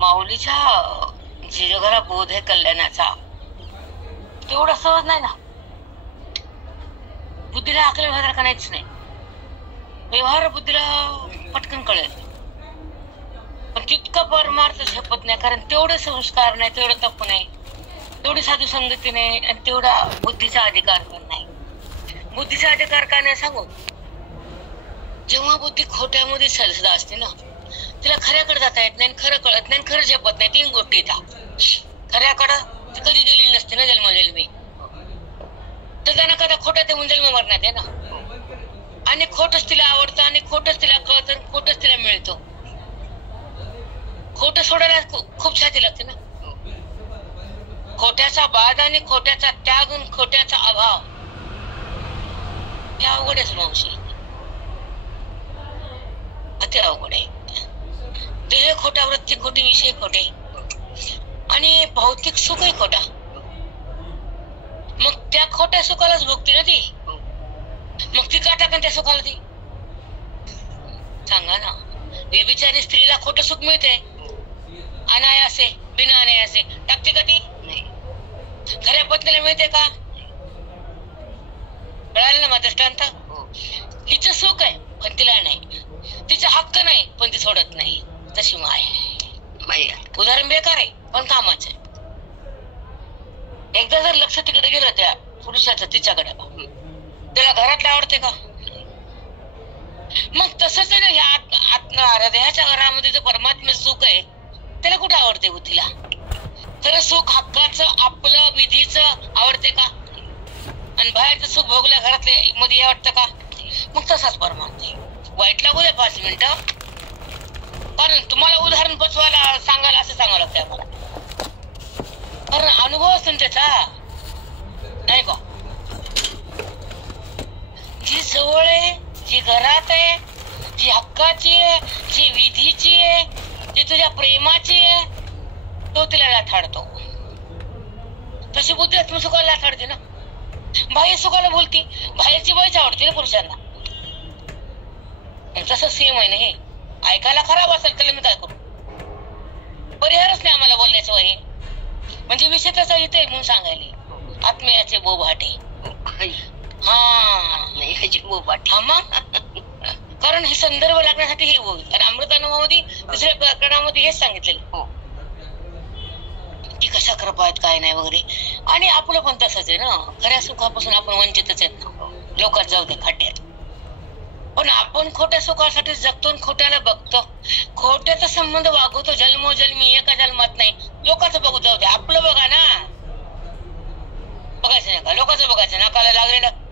माऊलीच्या जे जगाला बोध आहे कल्याणाचा तेवढा सहज नाही ना. बुद्धीला आकलन व्यवहार करायच नाही. व्यवहार बुद्धीला पटकन कळेल, पण तितका परमार्थ झेपत नाही. कारण तेवढे संस्कार नाही, तेवढं तप नाही, तेवढी साधू संगती नाही, आणि तेवढा बुद्धीचा अधिकार पण नाही. बुद्धीचा अधिकार का नाही सांगू? जेव्हा बुद्धी खोट्यामध्ये सदा असते ना, तिला खऱ्याकडे जाता येत नाही, खरं कळत नाही, खरं झेपत नाही. 3 गोष्टी येतात खऱ्याकडं. ती कधी गेलेली नसते ना जन्मजन्मी, तर त्यांना कदा खोट्यात येऊन जन्म मरण्यात आहे ना. आणि खोटच तिला आवडतं, आणि खोटच तिला कळतं, खोटच तिला मिळतं. खोट सोडायला खूप छाती लागते ना. खोट्याचा बाध आणि खोट्याचा त्याग आणि खोट्याचा अभाव हे अवघडच मावशी, अति अवघड आहे. देह खोटा, वृत्ती खोटी, विषय खोटे, आणि भौतिक सुखही खोटा. मग त्या खोट्या सुखालाच भोगते ना ती. मग ती का टाकन त्या सुखाला ती? सांगा ना. व्यभिचारी स्त्रीला खोटं सुख मिळते, अनायासे, बिना अनायासे. टाकते का ती? खऱ्या पत्नीला मिळते का? कळालं ना माझं दृष्टांत? हिचं सुख आहे पण तिला नाही, तिचा हक्क नाही पण ती सोडत नाही. तशी माय. उदाहरण बेकार आहे पण कामाचं आहे. एकदा जर लक्ष तिकडे गेलं त्या पुरुषाचं तिच्याकडे, त्याला घरातलं आवडते का? मग तसंच आहे ना, हृदयाच्या घरामध्ये जो परमात्मा सुख आहे त्याला कुठे आवडते बुद्धीला? खरं सुख हक्काचं, आपलं, विधीचं आवडते का? आणि बाहेरचं सुख भोगल्या घरातले मध्ये आवडतं का? मग तसाच परमात्मा. वाईट लागू द्या 5 मिनिटं, कारण तुम्हाला उदाहरण पचवायला सांगायला असं सांगावं लागतं आम्हाला. कारण अनुभव असतो त्याचा, नाही का? जी जवळ आहे, जी घरात आहे, जी हक्काची आहे, जी विधीची आहे, जी तुझ्या प्रेमाची आहे, तो तिला लाथाडतो. तशी बुद्धी आत्मसुखाला लाथाडते ना. बाह्य सुखाला बोलती, बाहेरची बाईच आवडते ना पुरुषांना. तसं सेम आहे ना हे. ऐकायला खराब असेल त्याला मी काय करू? परिहारच नाही आम्हाला बोलण्याचं वय. म्हणजे विषय तसा येते म्हणून सांगायला. आत्म्याचे बोभाटे. हा मग कारण हे संदर्भ लागण्यासाठी हे होईल. आणि अमृतानुभवामध्ये दुसऱ्या प्रकरणामध्ये हेच सांगितलेलं की कशा कृपा आहेत काय नाही वगैरे. आणि आपलं पण तसंच आहे ना. खऱ्या सुखापासून आपण वंचितच आहेत ना. लोकात जाऊ दे खड्ड्यात, पण आपण खोट्या सुखासाठी जगतो, खोट्याला बघतो, खोट्याचा संबंध वागवतो. जन्मोजन्मी एका जन्मात नाही. लोकांचं बघू जाऊ दे, आपलं बघा ना. बघायचं नाही का? लोकांचं बघायचं, नाकाला लागलेलं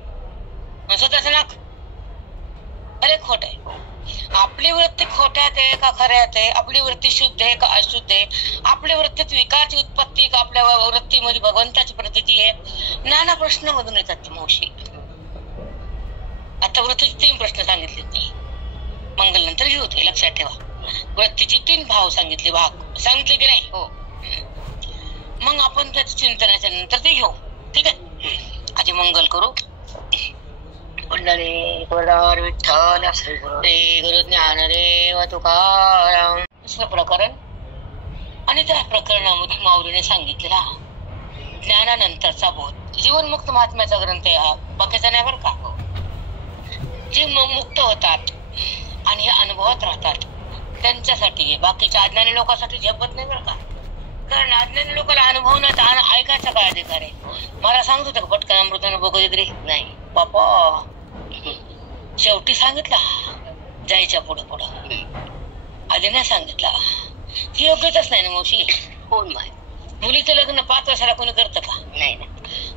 स्वतःच नाक. अरे खोट आहे. आपली वृत्ती खोट्यात आहे का खऱ्यात आहे? आपली वृत्ती शुद्ध आहे का अशुद्ध आहे? आपल्या वृत्तीत विकारची उत्पत्ती का आपल्या वृत्तीमध्ये भगवंताची प्रतीती आहे? नाना प्रश्न मधून येतात मावशी. आता वृत्तीचे 3 प्रश्न सांगितले मी, मंगल नंतर घेऊ ते लक्षात ठेवा. वृत्तीचे 3 भाव सांगितले, भाग सांगितले की नाही? हो. मग आपण त्याच्या चिंतनाच्या नंतर ते घेऊ. ठीक आहे. आधी मंगल करू. विठ्ठल श्री गुरु ज्ञानदेव तुकाराम. दुसरं प्रकरण. आणि त्या प्रकरणामध्ये माऊलीने सांगितलेला ज्ञानानंतरचा बोध. जीवनमुक्त महात्म्याचा ग्रंथ आहे हा, बाकीचा नाही बरं का. जे मुक्त होतात आणि हे अनुभवात राहतात त्यांच्यासाठी, बाकीच्या अज्ञानी लोकांसाठी झेपत नाही बरं का. कारण अज्ञानी लोकांना अनुभवण्याचा ऐकायचा काय अधिकार आहे? मला सांगत होतं का पटकन अमृतानं बघितले नाही बापा. शेवटी सांगितला जायच्या पुढं पुढं, आधी नाही सांगितला. ही योग्यताच नाही ना मावशी. कोण माय मुलीचं लग्न 5 वर्षाला कोणी करतं का? नाही.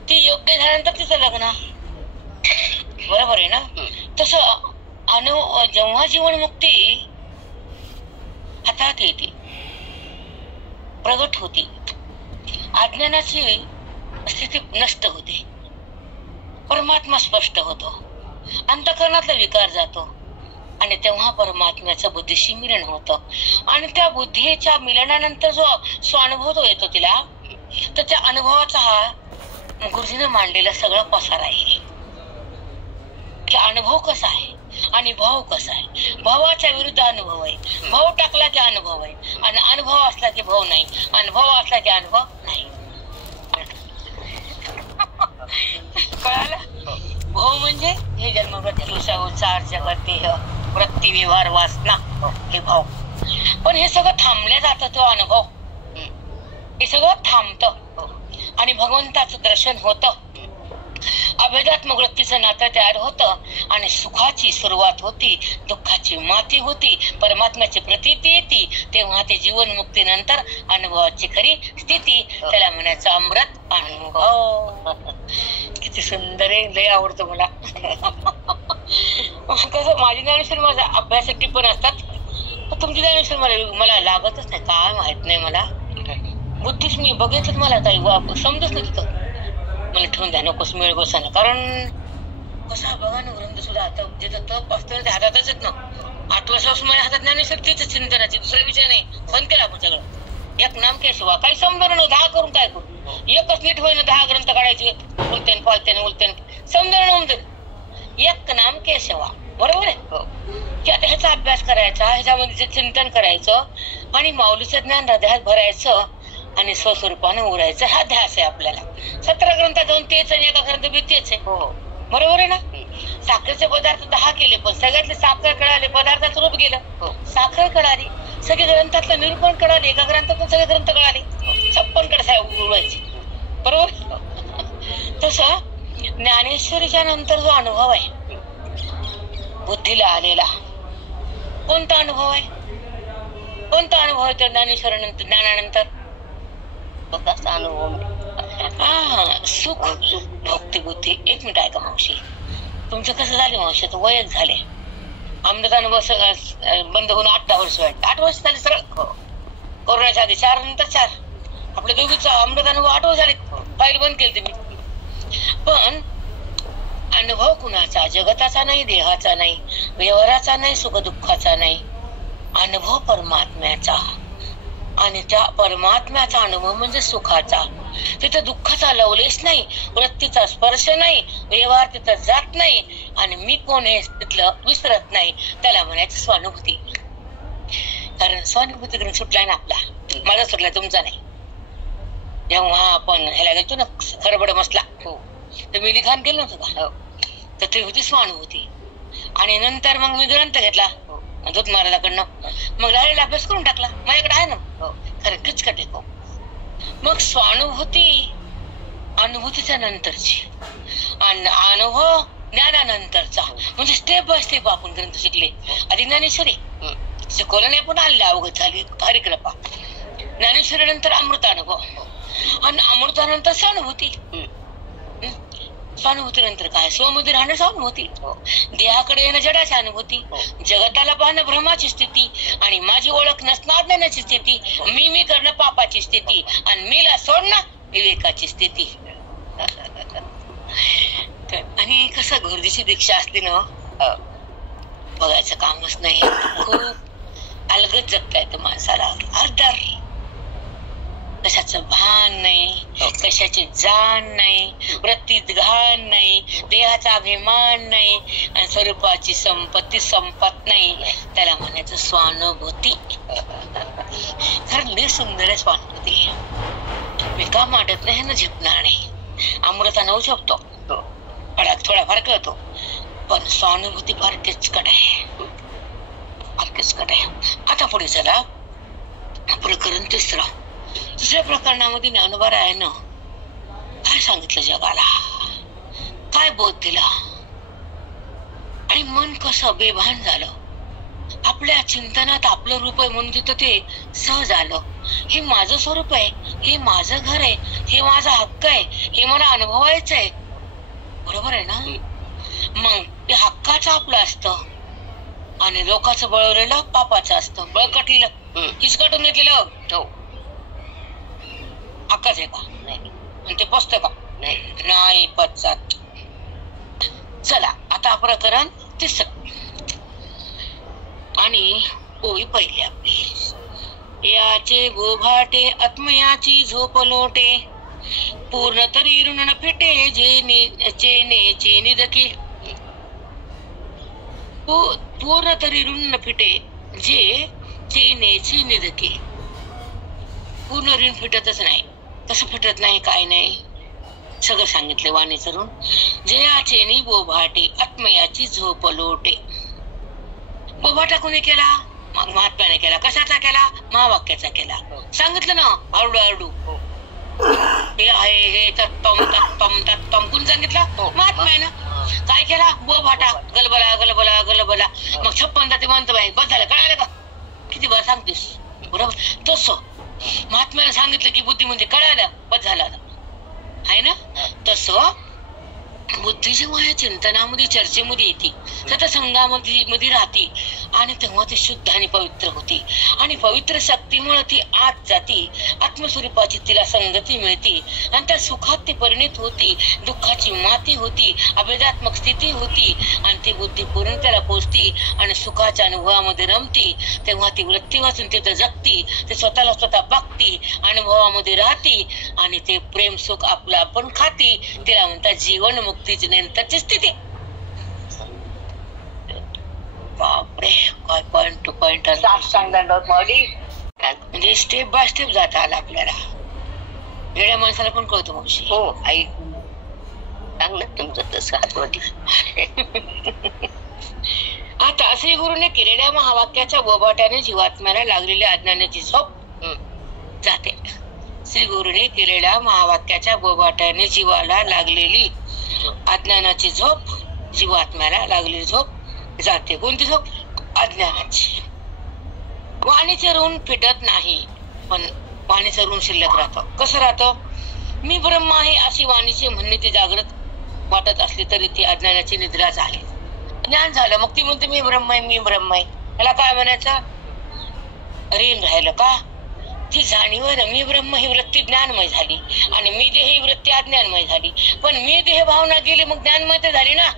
ती योग्य झाल्यानंतर तिचं लग्न, बरोबर आहे ना. तसं जेव्हा जीवनमुक्ती हातात येते, प्रगट होते, अज्ञानाची स्थिती नष्ट होते, परमात्मा स्पष्ट होतो, अंतःकरणातला विकार जातो, आणि तेव्हा परमात्म्याचं बुद्धीशी मिलन होतं. आणि त्या बुद्धीच्या मिलनानंतर जो स्वानुभव येतो तिला, तर त्या अनुभवाचा हा गुरुजीने मांडलेला सगळा पसार आहे की अनुभव कसा आहे आणि भाव कसा आहे. भावाच्या विरुद्ध अनुभव आहे, भाव टाकला की अनुभव आहे, आणि अनुभव असला की अनुभव नाही, अनुभव असला की अनुभव नाही. कळालं? भव म्हणजे हे जन्म मृत्यू संसार जगत देह वृत्ती व्यवहार वासना हे भाव. पण हे सगळं थांबल्या जातं तो अनुभव. हे सगळं थांबतं आणि भगवंताचं दर्शन होतं. अभेदात्मक वृत्तीचं नातं तयार होतं आणि सुखाची सुरुवात होती, दुःखाची माती होती, परमात्म्याची प्रतीती येते. तेव्हा ते जीवन मुक्तीनंतर अनुभवाची खरी स्थिती, त्याला म्हणायचं अमृत अनुभव. किती सुंदर आहे, लय आवडतो मला. कसं माझी ज्ञानेश्वर माझा अभ्यासासाठी पण असतात, तुमची ज्ञानेश्वर मला लागतच नाही, काय माहित नाही. मला बुद्धीच मी बघितलं, मला काही समजत नाही तिथं. मला ठेवून द्या, नकोस मिळ बसायला. कारण कसा बघा ना, ग्रंथ सुद्धा आता जिथं तप असतं ते हातातच येत ना. 8 वर्षापासून माझ्या हातात ज्ञानेश्वर तीच चिंतनाची, दुसरा विषय नाही. फोन केला आपण सगळं. एक नाम केशवा, काही समजलं ना, 10 करून काय करू. एकच नीट होईना 10 ग्रंथ काढायचे, उलतेन पालतेन उलतेन समजलं नव्हतं. एक नाम केशवा, बरोबर आहे की. आता ह्याचा अभ्यास करायचा, ह्याच्यामध्ये चिंतन करायचं आणि माऊलीचं ज्ञान हृदयात भरायचं आणि स्वस्वरूपानं उरायचं. हा ध्यास आहे आपल्याला. 17 ग्रंथात जाऊन तेच आणि एका ग्रंथ बी तेच आहे. बरोबर आहे ना. साखरेचे पदार्थ 10 केले, पण सगळ्यातले साखर कळाले, पदार्थाचं रूप गेलं. साखर कळाली, सगळे ग्रंथातलं निरूपण कळाले, एका ग्रंथातून सगळे ग्रंथ कळाले. 56 कडे उडवायचे. बरोबर. तसं ज्ञानेश्वरीच्या नंतर जो अनुभव आहे बुद्धीला आलेला, कोणता अनुभव आहे? कोणता अनुभव आहे त्या ज्ञानेश्वरानंतर, ज्ञानानंतर? अनुभव सुख भक्ती बुद्धी. 1 मिनिट ऐका मावशी, तुमचं कसं झाले मावशी? तर वयच झाले. अमृत अनुभव बंद होऊन 8-10 वर्ष वाटत. 8 वर्ष झाले सरळ. कोरोनाच्या आधी 4 नंतर 4. आपल्या दोघीचा अमृत अनुभव 8 वर्ष झाले. फाईल बंद केली तुम्ही. पण अनुभव कुणाचा? जगताचा नाही, देहाचा नाही, व्यवहाराचा नाही, सुख दुःखाचा नाही. अनुभव परमात्म्याचा. आणि त्या परमात्म्याचा अनुभव म्हणजे सुखाचा. तिथं दुःखाचा लवलेश नाही, वृत्तीचा स्पर्श नाही, व्यवहार तिथं जात नाही आणि मी कोण हे तिथलं विसरत नाही. त्याला म्हणायचं स्वानुभूती. कारण स्वानुभूती करून सुटलाय ना आपला. माझा सुटलाय, तुमचा नाही. जेव्हा आपण ह्याला गेलतो ना खरबड मसला, तर मी लिखाण केलं नव्हतं का, तर ते होती स्वानुभूती. आणि नंतर मग मी ग्रंथ घेतला दूध महाराजाकडनं, मग डायरेक्ट अभ्यास करून टाकला. माझ्याकडे आहे ना खरं किचकट आहे. मग स्वानुभूती अनुभूतीच्या नंतरची आणि अनुभव ज्ञानानंतरचा, म्हणजे स्टेप बाय स्टेप आपण ग्रंथ शिकले. आधी ज्ञानेश्वरी शिकवलं नाही, पण आले अवगत झाली, हरी कृपा. ज्ञानेश्वरी नंतर अमृतानुभव आणि अमृतानंतर स्वानुभूती. स्वानुभूती नंतर काय? स्वमध्ये राहणं स्वानुभूती, देहाकडे येणं जडाची अनुभूती, जगताला पाहणं भ्रमाची स्थिती आणि माझी ओळख नसणं अज्ञानाची स्थिती, मी करणं पापाची स्थिती आणि मीला सोडणं विवेकाची स्थिती. आणि कसं गर्दीची दीक्षा असली ना, बघायचं कामच नाही. खूप अलगद जगता येतं माणसाला. अर्धा कशाचं भान नाही, कशाची जाण नाही, वृत्तीत घाण नाही, देहाचा अभिमान नाही आणि स्वरूपाची संपत्ती संपत नाही. त्याला म्हणायचं स्वानुभूती. खरं लय सुंदर आहे स्वानुभूती. मी का मांडत नाही ना, झिपणार नाही. अमृतानं उचपतो, थोडा फार कळतो, पण स्वानुभूती फार किचकट आहे, फार किचकट आहे. आता पुढे चला, प्रकरण 3. दुसऱ्या प्रकरणामध्ये ज्ञानोबा रायानं काय सांगितलं जगाला, काय बोध दिला आणि मन कसं बेभान झालं. आपल्या चिंतनात आपलं रूप आहे म्हणून तिथं ते सहज आलं. हे माझं स्वरूप आहे, हे माझं घर आहे, हे माझा हक्क आहे, हे मला अनुभवायचं आहे. बरोबर आहे ना. मग ते हक्काचं आपलं असतं आणि लोकांचं बळवलेलं पापाचं असतं. बळकटलेलं हिसकाटून घेतलेलं हक्काच आहे का? नाही. ते पचत का? नाही पचत. चला आता प्रकरण 3 आणि ओळी पहिली आपली. याचे गोभाटे आत्मयाची झोप लोटे, पूर्ण तरी ऋण न फिटे, चेनेचे निदके. पूर्ण तरी ऋण न फिटे, जे चेनेची निदके. पूर्ण ऋण फिटतच नाही. कसं फिटत नाही काय नाही सगळं सांगितलं वाणी चरून. जयाचेनी बोभाटे आत्मयाची झोप लोटे. बोभाटा कोणी केला? महात्म्याने केला. कशाचा केला? महावाक्याचा केला. सांगितलं ना आरडू आरडू हे आहे हे तत्तम तत्तम तत्तम कोण सांगितलं? महात्म्यानं. काय केला? बोभाटा गलबला गलबला गलबला. मग 56 ते म्हणतो बाई बस झालं. कळालं का? किती बरं सांगतेस बरोबर. तसं महात्म्याने सांगितलं की बुद्धी म्हणजे कळालं बस झालं आहे ना. तसं बुद्धी जेव्हा या चिंतनामध्ये चर्चेमध्ये येते सतसंगामध्ये राहते आणि तेव्हा ती शुद्ध आणि पवित्र होती आणि पवित्र शक्तीमुळे ती आत जाते. आत्मस्वरूपाची तिला संगती मिळते आणि त्या सुखात ती परिणित होती. दुःखाची माती होती. अभेदात्मक स्थिती होती आणि ती बुद्धी पूर्णतेला पोचते आणि सुखाच्या अनुभवामध्ये रमते. तेव्हा ती वृत्ती वाचून तिथं जगते. ते स्वतःला स्वतः बघते अनुभवामध्ये राहते आणि ते प्रेम सुख आपलं आपण खाते. तिला म्हणतात जीवन मुक्तीची नंतरची स्थिती. बापरे काय पॉइंट टू पॉइंट म्हणजे स्टेप बाय स्टेप जाता आला आपल्याला. वेड्या माणसाला पण कळतो मावशी. हो आई चांगलं तुमचं तसं आतमध्ये. आता श्री गुरुने केलेल्या महावाक्याच्या बोबाट्याने जीवात्म्याला लागलेली अज्ञानाची झोप जाते. श्री गुरुने केलेल्या महावाक्याच्या बोबाट्याने जीवाला लागलेली अज्ञानाची झोप जीवात्म्याला लागलेली झोप जाते. कोणती झोप? अज्ञानाची. वाणीचे ऋण फिटत नाही पण वाणीचं ऋण शिल्लक राहतं. कसं राहतं? मी ब्रह्म आहे अशी वाणीचे म्हणणे ती जागृत वाटत असली तरी ती अज्ञानाची निद्राच आहे. ज्ञान झालं मग ती म्हणते मी ब्रह्म आहे मी ब्रह्म आहे. त्याला काय म्हणायचं? ऋण राहिलं का? ती जाणीव मी ब्रह्म ही वृत्ती ज्ञानमय झाली आणि मी देह ही वृत्ती अज्ञानमय झाली. पण मी देह भावना गेली मग ज्ञानमय तर झाली ना.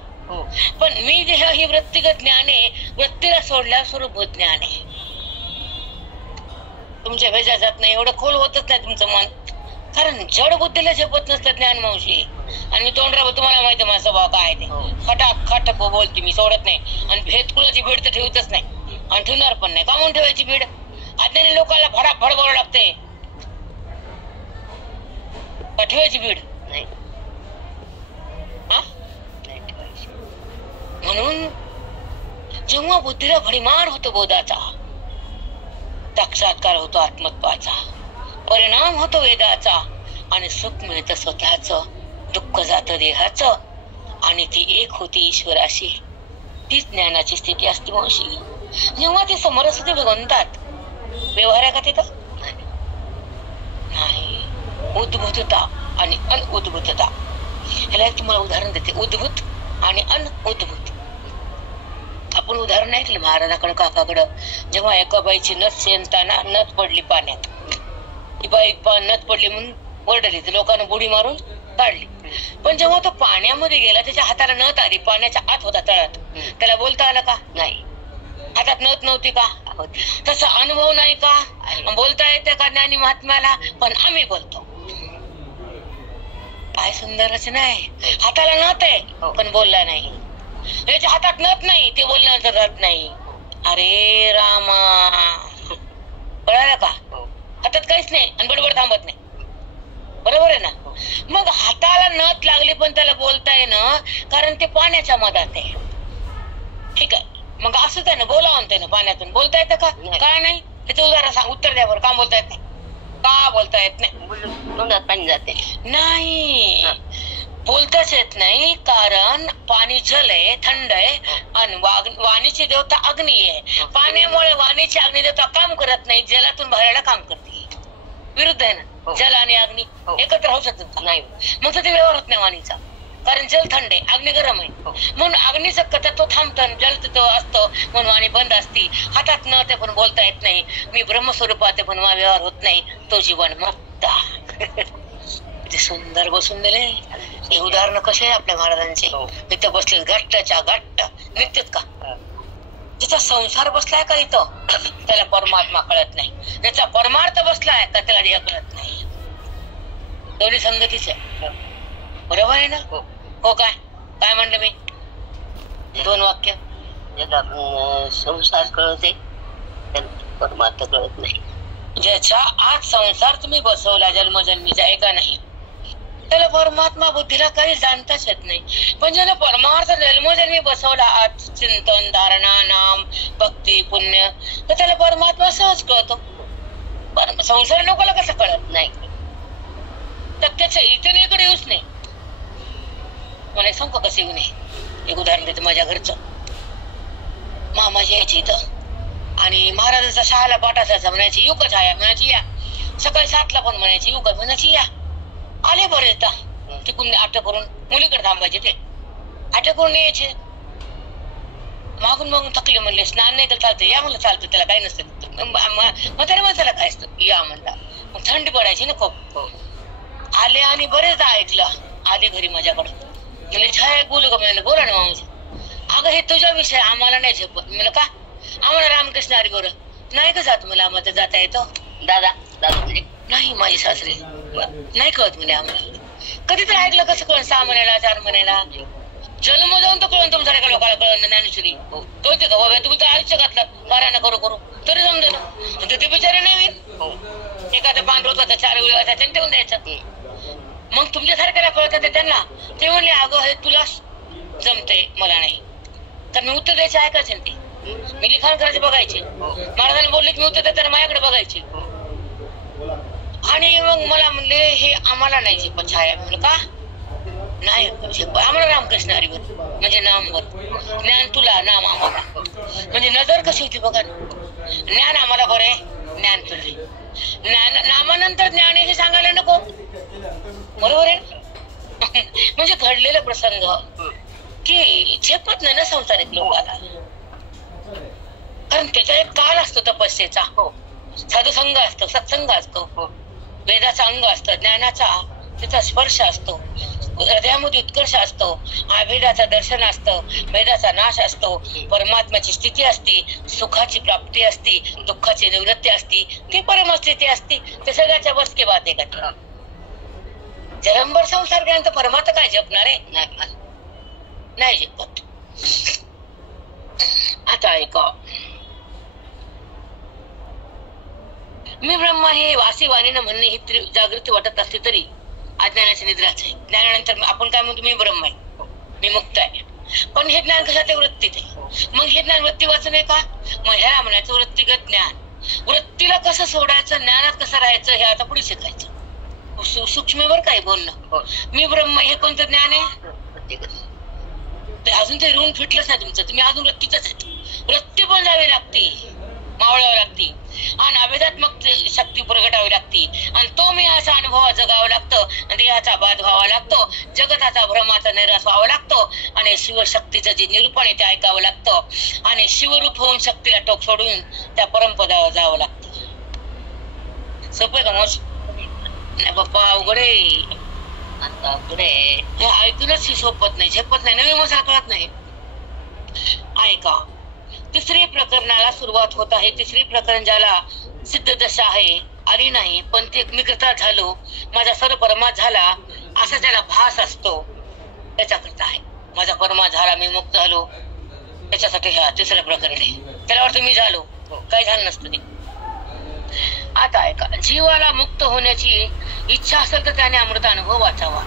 पण मी देह ही वृत्तिगत ज्ञान आहे. वृत्तीला सोडल्या स्वरूपभूत ज्ञान आहे. तुमच्या भेजा जात नाही एवढं खोल होतच नाही तुमचं मन. कारण जड बुद्धीला झेपत नसतं ज्ञान मावशी. आणि मी तोंडराव तुम्हाला माहिती माझा स्वभाव काय ते खटाखट बोलते मी सोडत नाही. आणि भेद कुणाची भीड तर ठेवतच नाही आणि ठेवणार पण नाही. का म्हणून ठेवायची भीड? अज्ञानी लोकांना फडाफड बोलावं लागते. ठेवायची भीड नाही. म्हणून जेव्हा बुद्धीला भडीमार होतो बोधाचा साक्षात्कार होतो आत्मत्वाचा परिणाम होतो वेदाचा आणि सुख मिळतं स्वतःच दुःख जातं देहाचं आणि ती एक होती ईश्वराशी. तीच ज्ञानाची स्थिती असते मावशी. जेव्हा ते समरसते भगवंतात व्यवहार आहे का तिथं? नाही. उद्भूतता आणि अनउद्भूतता. ह्याला एक तुम्हाला उदाहरण देते. उद्भूत आणि अनउद्भूत. आपण उदाहरण ऐकलं महाराजाकडं काकाकडं. जेव्हा एका बाईची नथ शेणताना नथ पडली पाण्यात. ही बाई नथ पडली म्हणून ओरडली तर लोकांना बुडी मारून काढली. पण जेव्हा तो पाण्यामध्ये गेला त्याच्या हाताला नथ आली. पाण्याच्या आत होता तळात. त्याला बोलता आलं का? नाही. हातात नथ नव्हती का? तसा अनुभव नाही का? बोलता येते का ज्ञानी महात्म्याला? पण आम्ही बोलतो. काय सुंदरच नाही. हाताला नथ आहे पण बोलला नाही. याच्या हातात नथ नाही ते बोलण्याचं जात नाही. अरे रामा कळालं का? हातात काहीच नाही आणि बडबड थांबत नाही. बरोबर आहे ना. मग हाताला नथ लागली पण त्याला बोलता येणं कारण ते पाण्याच्या मधात आहे. ठीक आहे. मग असंच आहे ना. बोला म्हणते ना पाण्यातून बोलता येतं का? का नाही? त्याचं उदाहरण सांग. उत्तर द्या बरं. का बोलता येत नाही? का बोलता येत नाही? तोंडात पाणी जाते. नाही बोलताच येत नाही कारण पाणी जल आहे थंड आहे आणि वाणीची देवता अग्नी आहे. पाण्यामुळे वाणीची अग्नी देवता काम करत नाही. जलातून बाहेरला काम करते. विरुद्ध आहे ना. जल आणि अग्नी एकत्र होऊ शकतात नाही. मग ते व्यवहार होत नाही वाणीचा. कारण जल थंड आहे अग्नी गरम आहे म्हणून अग्नीचं तत्व थांबतं. जल तत्व असतं म्हणून वाणी बंद असती. हातात न ते पण बोलता येत नाही. मी ब्रह्मस्वरूपात आहे पण व्यवहार होत नाही. तो जीवन मुक्त. किती सुंदर बसून दिले. हे उदाहरण कसे आहे आपल्या महाराजांचे. इथं बसले घट्टच्या घट्ट निघतात का? जिचा संसार बसलाय का इथं त्याला परमात्मा कळत नाही. ज्याचा परमार्थ बसलाय का त्याला देह कळत नाही. दोन्ही संगतीच आहे. बरोबर आहे ना? हो काय काय म्हणलं मी? 2 वाक्य. ज्याला संसार कळते त्याला परमार्थ कळत नाही. ज्याच्या आत संसार तुम्ही बसवला जन्मजन्मीचा एका नाही, त्याला परमात्मा बुद्धीला काही जाणताच येत नाही. पण ज्याला परमार्थ जन्मजन्मी बसवला आत चिंतन धारणा नाम भक्ती पुण्य, तर त्याला परमात्मा सहज कळतो. संसार लोकांना कसं कळत नाही? तर त्याच्या इथे इकडे येऊच नाही. मला एक सांगू कसं येऊ नये? एक उदाहरण देते. माझ्या घरचं मामाजी यायची इथं आणि महाराजांचा शहाला पाठ असायचा. म्हणायची येऊ का छाया? म्हणायची या. सकाळी 7ला पण म्हणायची येऊ का? म्हणायची या. आले बरेचदा तिकडून अटक करून मुलीकडे थांबायचे, ते अटक करून यायचे. मागून मागून थकले, म्हणले स्नान नाही तर चालतं, या म्हणलं चालतं, त्याला काही नसतं. मग त्याला माणसाला काय असतं, या म्हणला. मग थंडी पडायची ना खूप. आले आणि बरेचदा ऐकलं. आले घरी माझ्याकडं, म्हणजे छाया बोलू का? म्हणाले बोला ना मामाजी. अगं हे तुझ्या विषय आम्हाला नाही झेपत. म्हणलं का? आम्हाला रामकृष्ण हरी बरं नाही का जात? मला आम्हाला जाता येतं. दादा म्हणजे नाही, माझी सासरी नाही कळत म्हणे आम्हाला. कधीतरी ऐकलं कसं कळण? 6 महिन्याला 4 महिन्याला जन्म जाऊन तर कळून तुमच्या लोकांना कळण. ज्ञानेश्वरी कळते का बाबा? तुम्ही तर आयुष्य घातलं पारायण करू करू तरी समजेल. ते बिचारे नवीन एखादं पांढरत होता 4 वेळी वाचा ठेवून द्यायचं. मग तुमच्यासारख्याला कळत त्यांना. ते म्हणले अगं हे तुला जमते, मला नाही. तर मी उत्तर द्यायचे ऐकायचे ते. मी लिखाण करायचे बघायचे. महाराजांनी बोलले की मी उत्तर देताना माझ्याकडे बघायचे. आणि मग मला म्हणले हे आम्हाला नाही झेपत छाया. म्हणलं का नाही झेपत? आम्हाला रामकृष्ण हरी बर म्हणजे नामवर ज्ञान, तुला नाम आम्हाला. म्हणजे नजर कशी होती बघा. ज्ञान आम्हाला बरं आहे, ज्ञान तुला. ज्ञान नामानंतर ज्ञान हे सांगायला नको, बरोबर आहे? म्हणजे घडलेला प्रसंग की झेपत नाही ना संसारिक लोकांना. कारण त्याचा एक काळ असतो तपस्येचा, साधुसंग असतो, सत्संग असतो, वेदाचा अंग असतो, ज्ञानाचा त्याचा स्पर्श असतो, हृदयामध्ये उत्कर्ष असतो, अभेदाचा दर्शन असतं, भेदाचा नाश असतो, परमात्म्याची स्थिती असती, सुखाची प्राप्ती असती, दुःखाची निवृत्ती असती, ती परमस्थिती असती. ते सगळ्याच्या बस के बात आहे का? जन्मभर संसार केल्यानंतर परमात्मा काय जपणार आहे? नाही झेपत. आता ऐका, मी ब्रह्म हे वासी वाणीनं म्हणणे ही जागृती वाटत असली तरी अज्ञानाची निद्राच आहे. ज्ञानानंतर आपण काय म्हणतो? मी ब्रह्म आहे, मी मुक्त आहे. पण हे ज्ञान कशात? वृत्तीत आहे. मग हे ज्ञान वृत्ती वाचन आहे का? मग ह्याला म्हणायचं वृत्तीगत ज्ञान. वृत्तीला कसं सोडायचं, ज्ञानात कसं राहायचं हे आता पुढे शिकायचं. सूक्ष्मेवर काय बोलणं. मी ब्रह्म हे कोणतं ज्ञान आहे? ते अजून ते ऋण फिटलंच नाही तुमचं. तुम्ही अजून वृत्तीच आहेत. वृत्ती पण जावी लागते, मावळावी लागते, आणि अभेदात्मक शक्ती प्रगटावी लागते, आणि तो मी असा अनुभव जगावा लागतो, देहाचा बाध व्हावा लागतो, जगताचा भ्रमाचा निराश व्हावा लागतो, आणि शिवशक्तीचं जे निरूपण आहे ते ऐकावं लागतं, आणि शिवरूप होऊन शक्तीला टोक सोडून त्या परमपदावर जावं लागतं. सोपं का? मग नाही बाप्पा, अवघडे हे ऐकूनच सोपत नाही, झेपत नाही, नवीन मसाला कळत नाही. ऐका, तिसरी प्रकरणाला सुरुवात होत आहे. तिसरी प्रकरण ज्याला सिद्ध दशा आहे, आली नाही पण ते मी कृता झालो, माझा सर्व परमार्थ झाला असा त्याला भास असतो, त्याच्याकरता आहे. माझा परमार्थ झाला, मी मुक्त झालो, त्याच्यासाठी ह्या तिसरं प्रकरण आहे. त्याला वाटतं मी झालो, काही झालं नसतं ते. आता ऐका, जीवाला मुक्त होण्याची इच्छा असेल तर त्याने अमृत अनुभव वाचावा.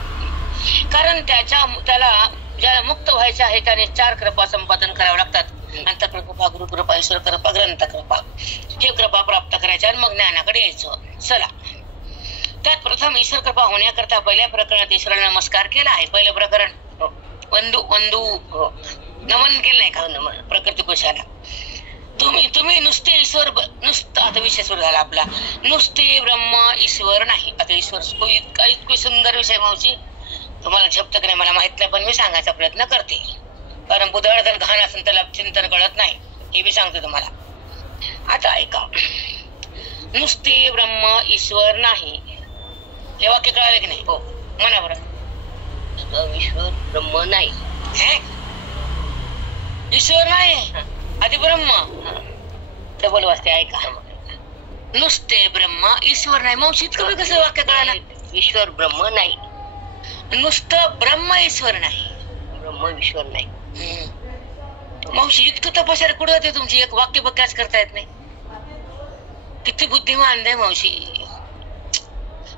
कारण त्याला ज्याला मुक्त व्हायचे आहे त्याने 4 कृपा संपादन करावे लागतात. अंतकृपा, गुरुकृपा, ईश्वर कृपा, ग्रंथ कृपा. हे कृपा प्राप्त करायच्या आणि मग ज्ञानाकडे यायचं. चला, त्यात प्रथम ईश्वर कृपा होण्याकरता पहिल्या प्रकरणात ईश्वराला नमस्कार केला आहे. पहिलं प्रकरण वंदू नमन केलं नाही का? नमन प्रकृती पुरुषाला. तुम्ही नुसते ईश्वर, नुसतं आता विषय सुरू झाला आपला, नुसते ब्रह्म ईश्वर नाही. आता ईश्वर इतकी सुंदर विषय मावशी, तुम्हाला झेपतं की नाही मला माहित नाही, पण मी सांगायचा प्रयत्न करते. कारण बुधळ जर घाण असेल त्याला चिंतन कळत नाही, हे मी सांगतो तुम्हाला. आता ऐका, नुसते ब्रह्म ईश्वर नाही, हे वाक्य कळालं की नाही? हो, म्हणा बरं. ईश्वर ब्रह्म नाही, ईश्वर नाही आधी ब्रह्म, डबल वाजते. ऐका, नुसते ब्रह्म ईश्वर नाही. मावशी इतकं कसं वाक्य कळालं? ईश्वर ब्रह्म नाही, नुसतं ब्रह्म ईश्वर नाही, ब्रह्म ईश्वर नाही. मावशी इतकं तपश्चर्या कुठं होते तुमची? एक वाक्य बक्याच करता येत नाही. किती बुद्धिमान दे मावशी.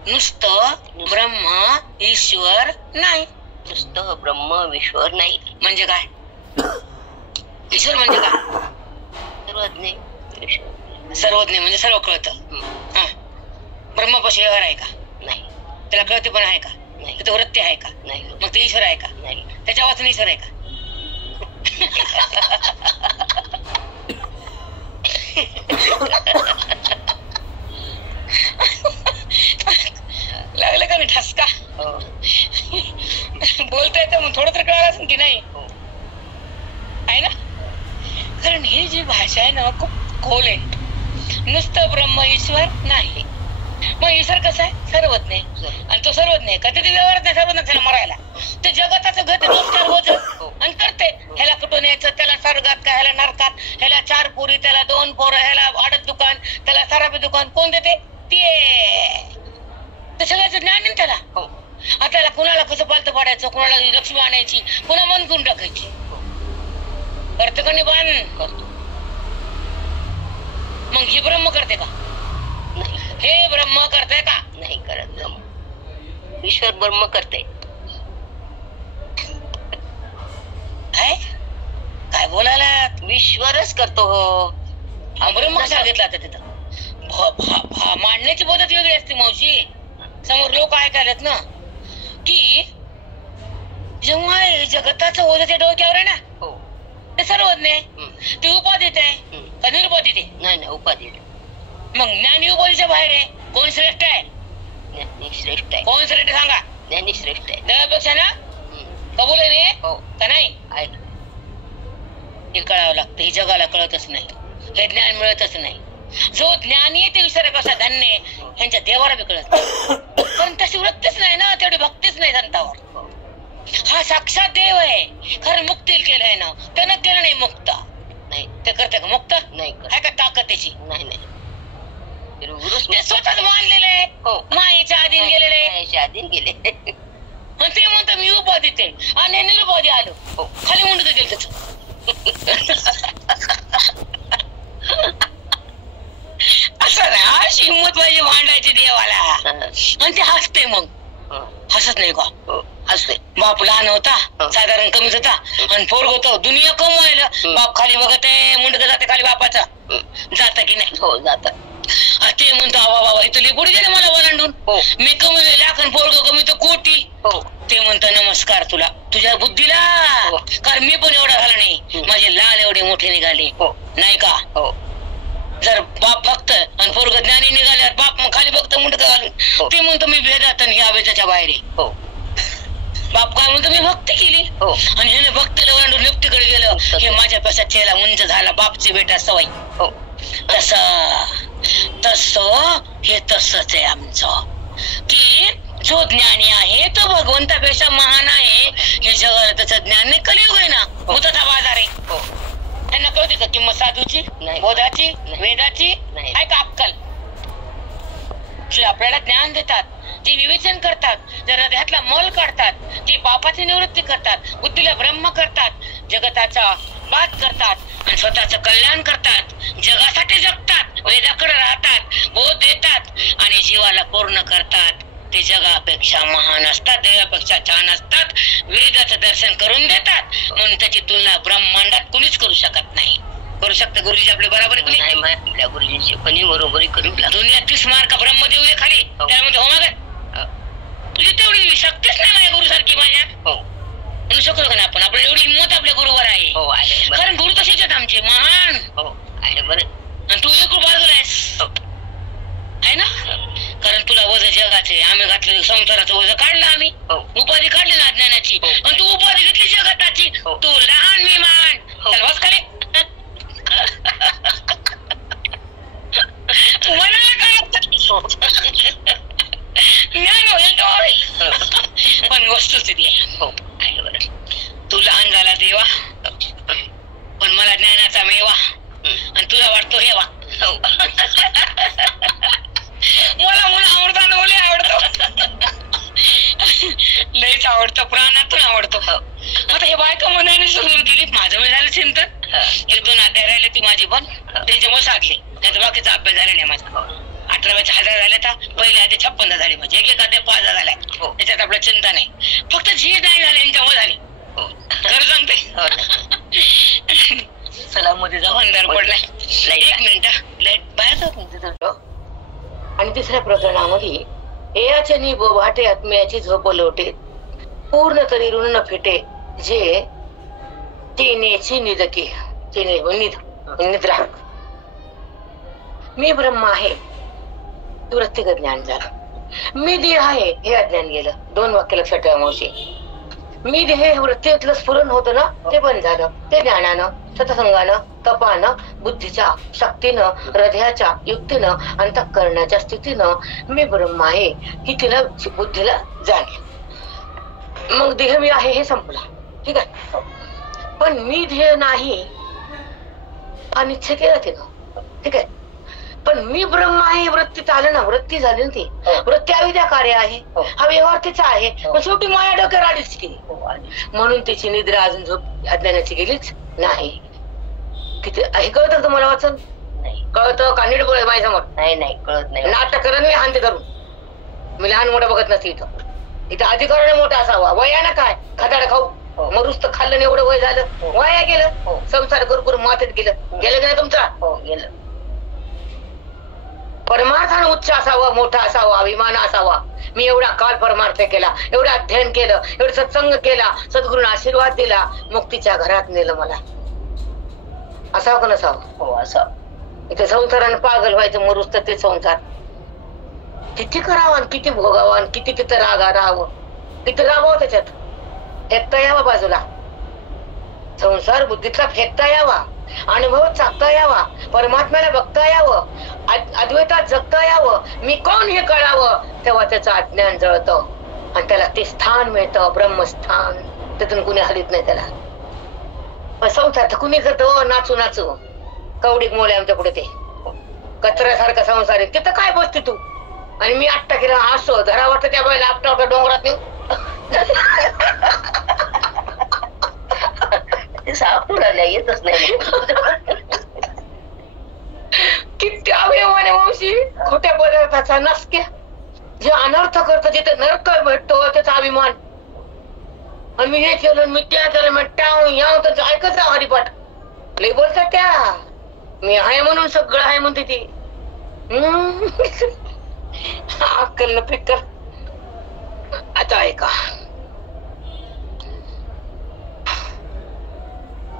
नुसतं ब्रह्म ईश्वर नाही. नुसतं ब्रह्म ईश्वर नाही म्हणजे काय? ईश्वर म्हणजे काय? सर्वज्ञ ईश्वर. सर्वज्ञ म्हणजे सर्व कळतं. ब्रह्मपाशी व्यवहार आहे का? नाही. त्याला कळते पण आहे का? नाही. तिथं वृत्ती आहे का? नाही. मग ते ईश्वर आहे का? नाही. त्याच्या वाचून ईश्वर आहे का? लागलं का नाही ठसका? बोलता येतं मग थोडं तर कळालं असेल की नाही आहे ना. कारण ही जी भाषा आहे ना खूप खोल आहे. नुसतं ब्रह्म ईश्वर नाही. मग ईश्वर कसा आहे? सर्वज्ञ. आणि तो सर्वज्ञ आहे. कधी व्यवहारात नाही सर्वज्ञ त्याला मरायला. ते जगताचं गत रोजगार होत आणि करते. ह्याला कुठून यायचं, त्याला स्वर्गात का, ह्याला नरकात, ह्याला 4 पोरी, त्याला 2 पोरं, ह्याला आडत दुकान, त्याला सराबी दुकान. कोण देते? ते सगळ्याचं ज्ञान आहे त्याला. आपल्याला कुणाला कसं पालतं पाडायचं, कुणाला लक्ष्मी आणायची, कुणा मन करून टाकायची. करते का नाही? करतो. मग ही ब्रह्म करते का? नाही. हे ब्रह्म करते का? नाही करत. ब्रह्म ईश्वर ब्रह्म करते. काय बोलायला? ईश्वरच करतो. ब्रह्म कसा घेतला आता तिथं? मांडण्याची पद्धत वेगळी असते मावशी. समोर लोक ऐकायलात ना की जेव्हा जगताचं ओझं त्या डोक्यावर आहे ना ते सर्वज्ञ आहे. ती उपाधीत आहे का निरुपाधीत आहे? नाही उपाधी. मग ज्ञानी उपाधीच्या बाहेर आहे. कोण श्रेष्ठ आहे? ज्ञानी श्रेष्ठ आहे. कोण श्रेष्ठ सांगा? ज्ञानी श्रेष्ठ आहे. देवापेक्षा ना. कबूल आहे का नाही? हे कळावं लागतं. हे जगाला कळतच नाही. हे ज्ञान मिळतच नाही. जो ज्ञानी आहे ते ईश्वरापेक्षा धन्य आहे. ह्यांच्या देवाला बी कळत पण तशी वृत्तीच नाही ना, तेवढी भक्तीच नाही संतावर. हा साक्षात देव आहे. खरं मुक्ती केलंय ना, त्यानं केलं नाही मुक्त. नाही ते करते का मुक्त? नाही. काय का ताकद त्याची? नाही. ते स्वतःच मानलेलं आहे. मायेच्या आधीन गेलेले. आणि ते म्हणतो मी उपाधीत आहे आणि निरुपाधी आलो. खाली मुंडत गेल त्याच. असं नाही. अशी हिंमत पाहिजे भांडायची देवाला. आणि ते हसते. मग हसत नाही का? हसते. बाप लहान होता, साधारण कमीच होता आणि पोरग होतो दुनिया कमवायला. बाप खाली बघत आहे, मुंडक जाते खाली बापाचा. जात की नाही? हो जात. ते म्हणतो बाबा इथं लिपुडी गेले मला ओलांडून. मी कमवले लाख आणि पोरग कमी तर कोटी. ते म्हणतो नमस्कार तुला, तुझ्या बुद्धीला. कारण मी पण एवढा झाला नाही. माझे लाल एवढे मोठे निघाले नाही का? जर बाप बघत आणि पोरग ज्ञानी निघाल्यावर बाप मग खाली बघत मुंडक घालून. ते म्हणतो मी भेदात आणि ह्या वेदाच्या बाहेर आहे. बाप काय म्हणतो मी भक्ती केली आणि ह्याने भक्तीला ओलांडून युक्तीकडे गेलं. हे माझ्यापेक्षा चेला उंच झाला. बापची बेटा सवय. तस हे तसंच आहे आमचं की जो ज्ञानी आहे तो भगवंतापेक्षा महान आहे. हे जगाला त्याचं ज्ञान नाही. कलियुग आहे ना, भूताचा बाजार आहे. त्यांना कळते का किंमत साधूची, बोधाची, वेदाची? आहे का अक्कल? आपल्याला ज्ञान देतात, ते विवेचन करतात, जर हृदयातला मल काढतात, ती पापाची निवृत्ती करतात, बुद्धीला ब्रह्म करतात, जगताचा बात करतात आणि स्वतःचं कल्याण करतात. जगासाठी जगतात, वेदाकडे राहतात, बोध देतात आणि जीवाला पूर्ण करतात. ते जगापेक्षा महान असतात, देवापेक्षा छान असतात. वेदाचं दर्शन करून देतात. म्हणून त्याची तुलना ब्रह्मांडात कुणीच करू शकत नाही. करू शकते गुरुजी आपले बरोबर? आपल्या गुरुजींची कोणी बरोबरी करू. दुनिया 30 मार्क ब्रह्मदेव आहे खाली, त्यामध्ये हो माग तुझी तेवढी शक्तीच नाही माझ्या गुरु सारखी. माझ्या म्हणू शकतो का नाही आपण? आपल्या एवढी हिंमत आपल्या गुरुवर आहे. कारण गुरु तसेच आहेत आमचे महान. आणि तू एक बाजूला आहेस आहे ना. कारण तुला वज जगाचे, आम्ही घातले संसाराचं वज काढलं. आम्ही उपाधी काढली ना ज्ञानाची आणि तू उपाधी घेतली जगताची. तू लहान मी मान बस खाली. ज्ञान होईल तो होईल पण वस्तुस्थिती आहे. तू लहान झाला देवा पण मला ज्ञानाचा मेवा आणि तुला वाटतो हेवा. मला मुलं आवडतात, मुले आवडतो, लयच आवडतं, प्राणातून आवडतो. आता हे बायका म्हणायला सुरू केली. माझं मी झालं चिंतन. 1-2 अध्याय राहिले ती माझी पण त्याच्यामुळे साधली. नाही तर बाकीचा अभ्यास झाला नाही माझा. 18व्याच्या 1000 झाले तर पहिले आधी 56 झाले, म्हणजे एक आधी 5000 झालाय. त्याच्यात आपल्याला चिंता नाही. फक्त जे नाही झाले तेव्हा झाली. खरं सांगते. चला मध्ये जाऊ, अंधार पडलाय. 1 मिनिट लाईट बाहेर जाऊ. आणि तिसऱ्या प्रकरणामध्ये एयाचनी बोभाटे आत्म्याची झोप लोटे पूर्ण तरी ऋण न फिटे जे तिनेची निदकी तिने निद्रा. मी ब्रह्म आहे वृत्तिगत ज्ञान झालं. मी देह आहे हे अज्ञान गेलं. 2 वाक्य लक्षात ठेवा मावशी. मी देह वृत्तीतलं स्फुरण होतं ना, ते बंद झालं. ते ज्ञानानं, सत्संगानं, तपानं, बुद्धीच्या शक्तीनं, हृदयाच्या युक्तीनं, अंतःकरणाच्या स्थितीनं मी ब्रह्म आहे ही तिला बुद्धीला जाणली. मग देह मी आहे हे संपला. ठीक आहे. पण मी ध्येय नाही अनिच्छा केला तिनं. ठीक आहे. पण मी ब्रह्म आहे वृत्तीत आलं ना, वृत्ती झाली ना. ती वृत्ती अविद्या कार्य आहे, हा व्यवहार तिचा आहे. पण शेवटी माया डोक्यावर आलीच की. म्हणून तिची निद्रा अजून झोप अज्ञानाची गेलीच नाही. किती हे कळतं तुम्हाला वाचन? कळतं का? नीट बोल माझ्या समोर. नाही कळत नाही. नाटक करून मी हानते धरून. मी लहान मोठा बघत नसते. इथं अधिकाराने मोठा असावा. वयानं काय खताड खाऊ मरुस्त खाल्लं एवढं वय झालं, वाया गेलं. संसार करू मातीत गेलं. गेलं की नाही तुमचा? गेलं. परमार्थाने उच्च असावा, मोठा असावा, अभिमान असावा. मी एवढा काळ परमार्थ केला, एवढं अध्ययन केलं, एवढं सत्संग केला, सद्गुरूने आशीर्वाद दिला, मुक्तीच्या घरात नेलं मला. असावं का नसावं? असं. इथे संसारानं पागल व्हायचं मरुस्त ते संसार. किती करावं, किती भोगावं, किती तिथं राहावं, किती राहावं त्याच्यात. फेकता यावा बाजूला. संसार बुद्धीतला फेकता यावा, अनुभव चाकता यावा, परमात्म्याला बघता यावं, अद्वैतात जगता यावं, मी कोण हे कळावं. तेव्हा त्याचं अज्ञान जळतं आणि त्याला ते स्थान मिळतं, ब्रह्मस्थान. तिथून कुणी हलीत नाही त्याला. पण संसार कुणी करतं नाचू नाचू. कवडीक मोले आमच्या पुढे ते कचऱ्यासारखा संसार आहे. तिथं काय बसते तू? आणि मी 8 केला असो धरा वाटत त्या बाईला आपटा डोंगरात नेऊ. सापडून येतच नाही. किती अवयवाने वंशी खोट्या पदार्थाचा नसक्या. जे अनर्थ करतं जिथे नर्क भेटतो त्याचा अभिमान. आणि मी हे केलं, मी त्या केलं, मी याव त्याचं ऐकत राहा हरिपाठ. लई बोलतात त्या. मी आहे म्हणून सगळं आहे म्हणते ती. अक्कल न फिक्कर. आता ऐका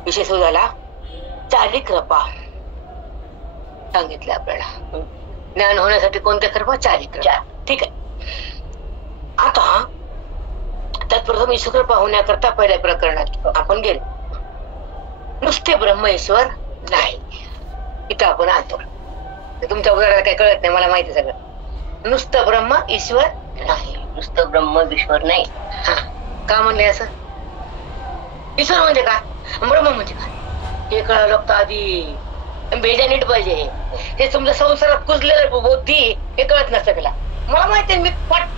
विषय सुरू झाला. चारी कृपा सांगितलं आपल्याला. ज्ञान होण्यासाठी कोणत्या कृपा? चारी कृपा. ठीक आहे. आता तत्प्रथम ईश्वरकृपा होण्याकरता पहिल्या प्रकरणात आपण गेलो. नुसते ब्रह्म ईश्वर नाही. इथं आपण आलो. तुमच्या उदाहरणाला काही कळत नाही, मला माहिती सगळं. नुसतं ब्रह्म ईश्वर नाही. नुसतं ब्रह्म ईश्वर नाही. का म्हणले असं? ईश्वर म्हणजे काय, ब्रह्म म्हणजे काय हे कळावं लागतं आधी. बेजा नीट पाहिजे. हे तुमच्या संसारात कुजलेलं बुद्धी हे कळत नसतं त्याला. मला माहिती आहे मी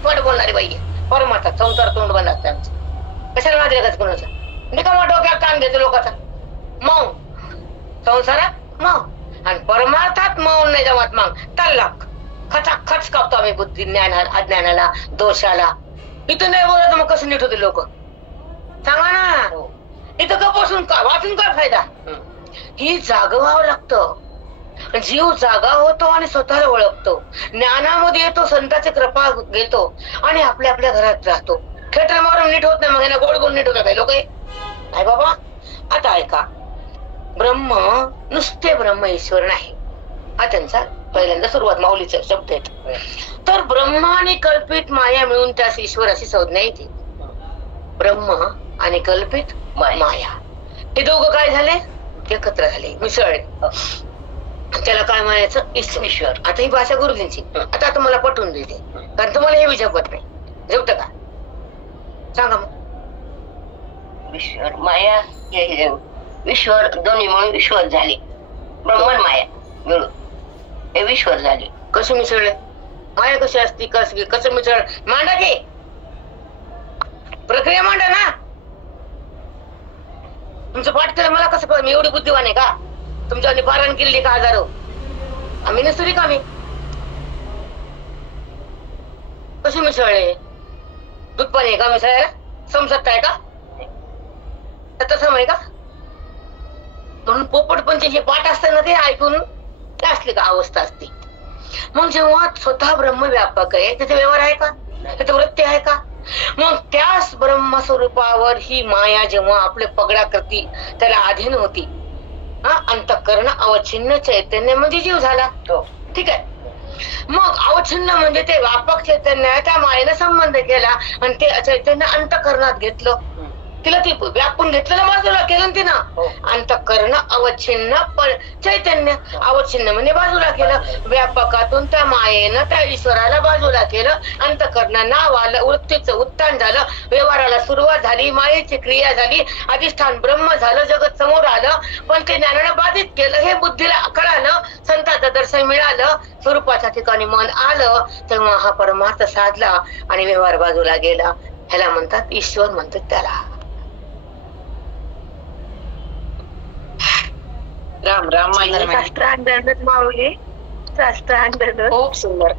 पट बोलणारी बाई आहे. परमार्थात संसार तोंड बंद असतं आमचं. कशाला माझ्या जगात कोणाचं निकामा डोक्यात ताण घ्यायचं लोकांचा. मौन संसारात मौन आणि परमार्थात मौन नाही जमत. मग तल्लाक खच कापतो आम्ही बुद्धी ज्ञानाला अज्ञानाला दोषाला. इथं नाही बोलत मग कसं नीट होते लोक सांगा ना. इथं का बसून का वाचून काय फायदा? ही जागवावं लागतं. जीव जागा होतो आणि स्वतःला ओळखतो. ज्ञानामध्ये येतो, संतांची कृपा घेतो आणि आपल्या आपल्या घरात राहतो. खेटर मारून नीट होत नाही. मग यांना गोड गोड नीट होत काही लोक नाही बाबा. आता ऐका. ब्रह्म नुसते ब्रह्म ईश्वर नाही हा त्यांचा पहिल्यांदा सुरुवात माऊलीचा शब्द येतो. तर ब्रह्म आणि कल्पित माया मिळून त्यास ईश्वर अशी संज्ञा येते. ब्रह्म आणि कल्पित माया हे दोघं काय झाले? एकत्र झाले, मिसळले. त्याला काय म्हणायचं? ईश्वर. आता ही भाषा गुरुजींची. आता तुम्हाला पटवून देते कारण तुम्हाला हे विजपत नाही. जमत का सांगा मग. ईश्वर माया ईश्वर दोन्ही म्हणून ईश्वर झाले. ब्रह्मन माया मिळून हे ईश्वर झाले. कसे मिसळले? माया कशी असती कसं मिसळ? मांडा की प्रक्रिया मांडा ना. तुमचं पाठ केलं मला कसं मी एवढी बुद्धिवान आहे का? तुमच्या पारायण केली का हजारो? आम्ही नसतो रिकामी. कशी मिसळले? दूध पाणी आहे का मिसळायला? समजत आहे का? तसं आहे का? म्हणून पोपट पंचे जे पाठ असतात ना ते ऐकून असली का अवस्था असते. मग जेव्हा स्वतः ब्रह्मव्यापक आहे त्याचा व्यवहार आहे का? त्याचं वृत्ती आहे का? मग त्याच ब्रह्मस्वरूपावर ही माया जेव्हा आपले पगडा करती त्याला अधीन होती. अंतःकरण अवच्छिन्न चैतन्य म्हणजे जीव झाला. ठीक आहे. मग अवच्छिन्न म्हणजे ते व्यापक चैतन्य त्या मायेने संबंध केला आणि ते चैतन्य अंतःकरणात घेतलं. तिला ती व्यापून घेतलेलं बाजूला केलं तिनं. अंतःकरण अवच्छिन्न चैतन्य अवच्छिन्न म्हणजे बाजूला केलं. व्यापकातून त्या मायेनं त्या ईश्वराला बाजूला केलं. अंतःकरण नाव आलं, वृत्तीचं उत्थान झालं, व्यवहाराला सुरुवात झाली, मायेची क्रिया झाली, अधिष्ठान ब्रह्म झालं, जगत समोर आलं. पण ते ज्ञानानं बाधित केलं हे बुद्धीला कळालं, संतांचं दर्शन मिळालं, स्वरूपाच्या ठिकाणी मन आलं, तेव्हा हा परमार्थ साधला आणि व्यवहार बाजूला गेला. ह्याला म्हणतात ईश्वर म्हणतात त्याला. राम राम. माऊली खूप सुंदर.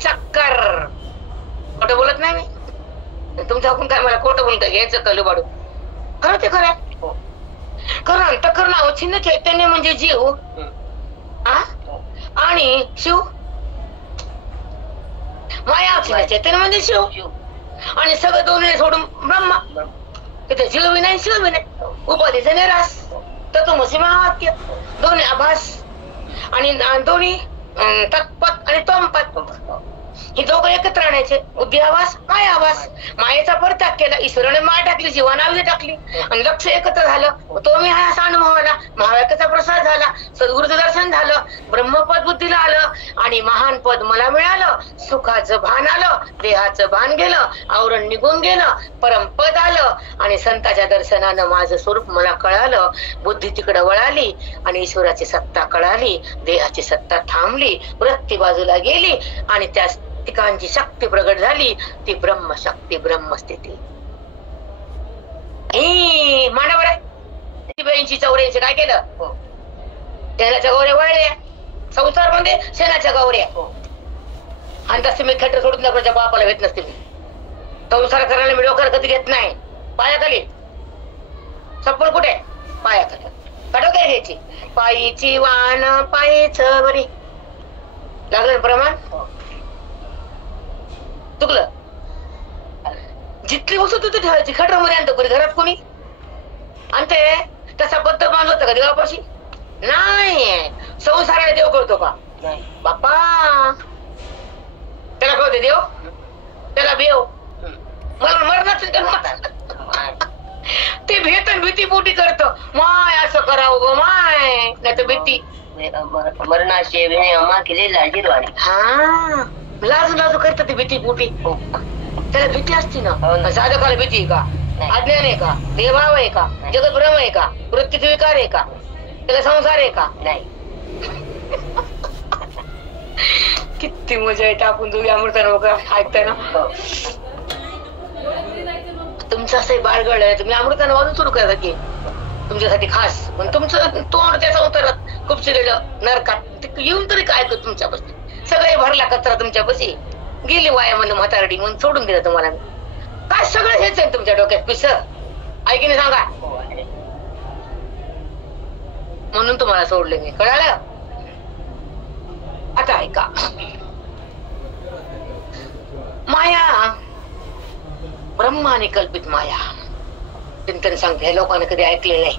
चक्कर खोटं बोलत नाही मी. तुमच्या हुकून काय मला खोटं बोलत घ्यायचं कलू बाडू. खरं ते खरं. खरं अंतःकरण अवच्छिन्न चैतन्य म्हणजे जीव आणि शिव. माया अवच्छिन्न चैतन्य म्हणजे शिव आणि सगळं दोन्ही सोडून ब्रह्म. तिथे जीव बी नाही शिव बी नाही. उपाधीचा निराश तत्वमसी महावाक्य. दोन्ही आभास आणि दोन्ही तत्पद आणि तोमपद हे दोघं एकत्र आणायचे. बुद्धी आभास, माया आभास. मायेचा परित्याग केला, ईश्वराने माया टाकली, जीवानावली टाकली आणि लक्ष एकत्र झालं. तो मी हा असा अनुभव आला, महावाक्याचा प्रसाद झाला, सद्गुरूचं दर्शन झालं, ब्रह्मपद बुद्धीला आलं आणि महान पद मला मिळालं. सुखाचं भान आलं, देहाचं भान गेलं, आवरण निघून गेलं, परमपद आलं आणि संतांच्या दर्शनानं माझं स्वरूप मला कळालं. बुद्धी तिकडे वळाली आणि ईश्वराची सत्ता कळाली, देहाची सत्ता थांबली, वृत्ती बाजूला गेली आणि त्या ठिकाणची शक्ती प्रगट झाली. ती ब्रह्मशक्ती, ब्रह्मस्थिती. मांडा बरं. 82-84 काय केलं? शेणाच्या गौऱ्या वळल्या. संसार म्हणजे शेणाच्या गौऱ्या. आणि तसे मी खेटर सोडून नकळच्या बापाला भेट नसते. संसार करायला मी डोकर कधी घेत नाही. पायाखाली चप्पल कुठे? पायाखाली. काढो काय घ्यायची? पायीची वाण पायीच बरी. लागलं प्रमाण? चुकलं. जितली वस्तू तिथे ठेवायची. खटर मध्ये आणतो कोणी घरात कोणी आणते. तसा बद्ध बांध होता का देवापाशी? नाही. संसाराला देव कळतो का? बाप्पा त्याला कळते देव? त्याला बेव मरणाच ते भेट भीती पोटी करत. माय असं करावं ग माय, नाही तर भीती मरणाचे अम्मा केली लाजीरवाणी. हा लाजू लाजू करत ते भीती पोटी. त्याला भीती असती ना. साधकाला भीती आहे का? अज्ञान आहे का? देवभाव आहे का? जगत भ्रम आहे का? वृत्तीचे विकार आहे का? त्याला संसार आहे का? नाही. किती मजा येते आपण दोघी अमृतानं वगैरे ऐकताय ना. तुमचं असं बाळगळ तुम्ही अमृतानं वाजून सुरू करा की तुमच्यासाठी खास. पण तुमचं तोंड त्याचा उतरत खूप शिरलेलं नरकात येऊन तरी काय कर तुमच्यापाशी. सगळे भरला कचरा तुमच्यापाशी. गेली वाया म्हणून म्हातारडी म्हणून सोडून दिलं तुम्हाला. काय सगळं हेच आहे तुमच्या डोक्यात पिस. ऐकीने सांगा. म्हणून तुम्हाला सोडले मी. कळालं? आता ऐका. माया ब्रह्म आणि कल्पित माया. चिंतन सांगते. हे लोकांना कधी ऐकलेलं नाही.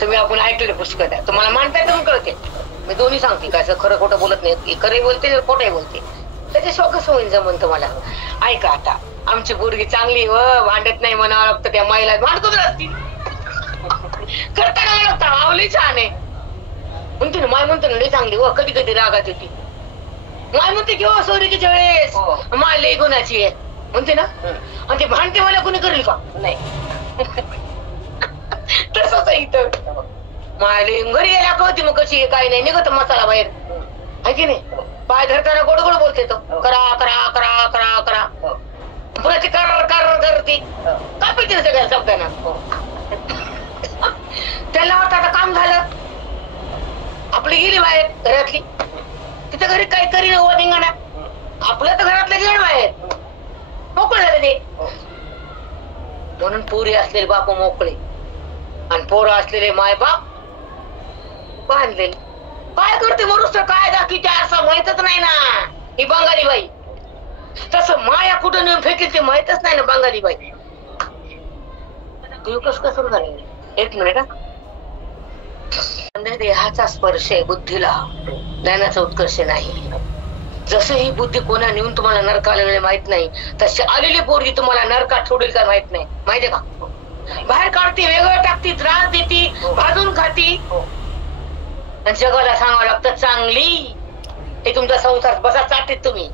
तुम्ही आपण ऐकलेलं पुस्तकात आहे. तुम्हाला मानताय तर कळते. मी दोन्ही सांगते. काय खरं खोटं बोलत नाही. खरंही बोलते खोटंही बोलते. त्याच्या कसं होईल जमून तुम्हाला. ऐका आता. आमची पोरगी चांगली व भांडत नाही म्हणावं लागतं. त्या महिला भांडतच असतील. करताना लागता आवली छान आहे म्हणते ना. माय म्हणतो ना लई चांगली व. कधी कधी रागात येते. माय म्हणते किंवा सोरीच्या वेळेस माय लई गुणाची आहे म्हणते ना. आणि ते भांडते मला कोणी करेल का? नाही. तसंच इथं मायले घरी यायला कळती मग कशी काही नाही निघत मसाला बाहेर आहे की नाही. पाय धरताना गोड गोड बोलते तो. करा करा करा करा करा. पुन्हा ती कर कर करते. का पिते सगळ्या शब्दांना. त्याला वाटतं आता काम झालं. आपली गेली बाहेर घरातली. तिच्या घरी काही करी नव्हतं धिंगाणा. आपलं तर घरातलं घेऊन बाहेर मोकळे झाले ते. म्हणून पोरी असलेले बाप मोकळे आणि पोरं असलेले माय बाप बांधलेले. काय करते मनुष्य काय दाखवते असं माहितच नाही ना. ही बंगाली बाई तसं माया कुठं नेऊन फेकेल ते माहितच नाही ना. बंगाली बाई तू कसं सुरू झाले. एक मिनिट. देहाचा स्पर्श आहे बुद्धीला, ज्ञानाचा उत्कर्ष नाही. जसं ही बुद्धी कोणा नेऊन तुम्हाला नरकाला वेळ माहित नाही, तशी आलेली पोरगी तुम्हाला नरकात सोडेल का माहित नाही. माहितीये का. बाहेर काढते, वेगळं टाकते, त्रास देते, भाजून खाती. जगाला सांगावं लागतं चांगली. हे तुमचा संसार बसा चाटत तुम्ही.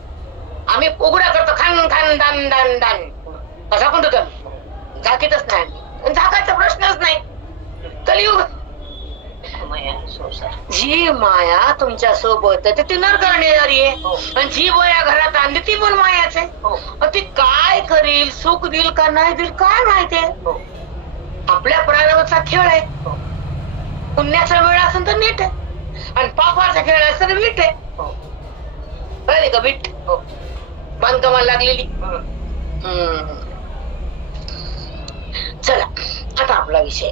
आम्ही उघडा करतो खान खान दान दान दान असा कोणतं तर झाकीतच नाही. झाकायचा प्रश्नच नाही. कलियुग. जी माया तुमच्या सोबत आहे ती नरकाला नेणारी आहे. आणि जी माया घरात आणली ती पण मायाच आहे. ती काय करील, सुख देईल का नाही देईल काय माहितीये. आपल्या प्रारंभाचा खेळ आहे. पुण्याचा वेळ असेल तर नीट आहे आणि पापाचा खेळ असेल तर वीट आहे. कळले का. वीट बांधकामाला लागलेली. चला आता आपला विषय.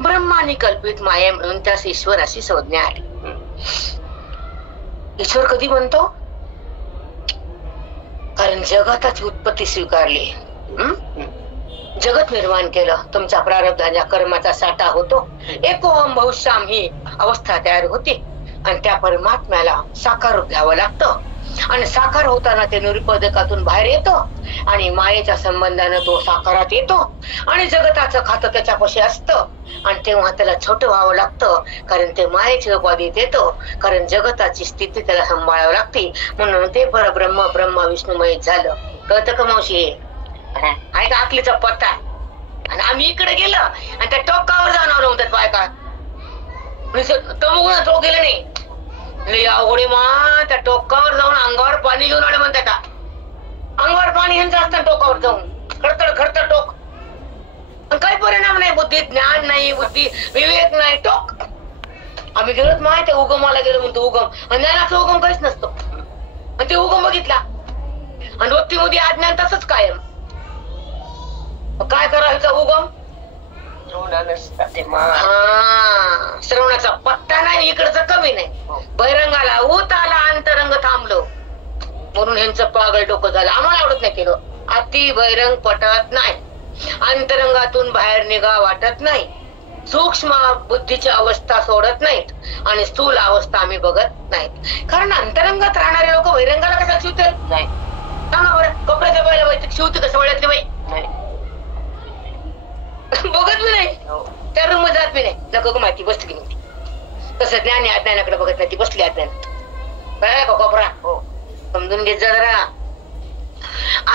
ब्रह्माने कल्पित माया म्हणून त्यास ईश्वराची संज्ञा आली. ईश्वर कधी म्हणतो, कारण जगताची उत्पत्ती स्वीकारली. जगत निर्माण केलं. तुमच्या प्रारब्धाच्या कर्माचा साठा होतो. एकोहम बहुश्याम ही अवस्था तयार होते आणि त्या परमात्म्याला साकार रूप घ्यावं लागतं. आणि साकार होताना ते निरुपदकातून बाहेर येतो आणि मायेच्या संबंधाने तो साकारात येतो आणि जगताचं खातं त्याच्यापाशी असतं. आणि तेव्हा त्याला छोटं व्हावं लागतं, कारण ते मायेच्या उपाधीत येतो. कारण जगताची स्थिती त्याला सांभाळावं लागते. म्हणून ते परब्रह्म ब्रह्मा विष्णुमय झालं. कळतं का मावशी. आहे का आकलीचा पत्ता. आणि आम्ही इकडे गेलो आणि त्या टोकावर जाणार म्हणतात बायका. तो गेलं नाही अवघडी मा. त्या टोकावर जाऊन अंगावर पाणी घेऊन आले म्हणतात. अंगावर पाणी ह्यांचं असतं टोकावर जाऊन खडतड खडतड टोक. काही परिणाम नाही. बुद्धी ज्ञान नाही, बुद्धी विवेक नाही. टोक. आम्ही गेलोच माहिती उगमाला गेलो म्हणतो. उगम आणि ज्ञानाचा उगम काहीच नसतो. आणि ते उगम बघितला आणि वृत्तीमध्ये अज्ञान तसंच कायम. काय करायचा उगम. श्रवणाचा पत्ता नाही. इकडचं कमी नाही. बहिरंगाला ऊत आला, अंतरंग थांबलो. म्हणून ह्यांचं पागल डोकं झालं. आम्हाला आवडत नाही केलं. अति बहिरंग पटत नाही. अंतरंगातून बाहेर निघा वाटत नाही. सूक्ष्म बुद्धीची अवस्था सोडत नाहीत आणि स्थूल अवस्था आम्ही बघत नाहीत. कारण अंतरंगात राहणारे लोक बहिरंगाला कशा शिवते नाही. सांगा बरं. कपड्याच्या बायला बाई शिवते कसं वळ्यातली बाई बघत मी नाही. त्या रूम मध्ये जात मी नाही. नको माहिती बसली की तसं ज्ञानी अज्ञानाकडे बघत नाही. ती बसली अज्ञानात. कळाय का कोपरा. समजून घेत जा जरा.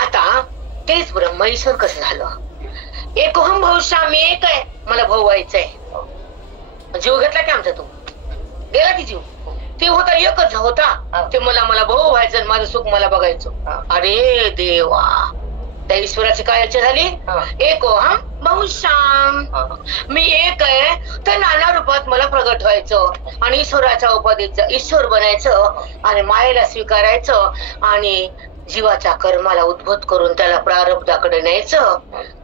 आता तेच ब्रह्म ईश्वर कसं झालं. एकोहम बहुश्याम मी एक आहे. मला भाऊ व्हायचंय. जीव घेतला की आमचा. तो गेला की जीव. ते होता एकच होता. ते मला भाऊ व्हायचं. माझं सुख मला बघायचं. अरे देवा. त्या ईश्वराची काय इच्छा झाली. एकोहम बहुश्याम. मी एक आहे तर नाना रूपात मला प्रगट व्हायचं आणि ईश्वराच्या उपाधीचं ईश्वर बनायचं आणि मायेला स्वीकारायचं आणि जीवाच्या कर्माला उद्भूत करून त्याला प्रारब्धाकडे न्यायचं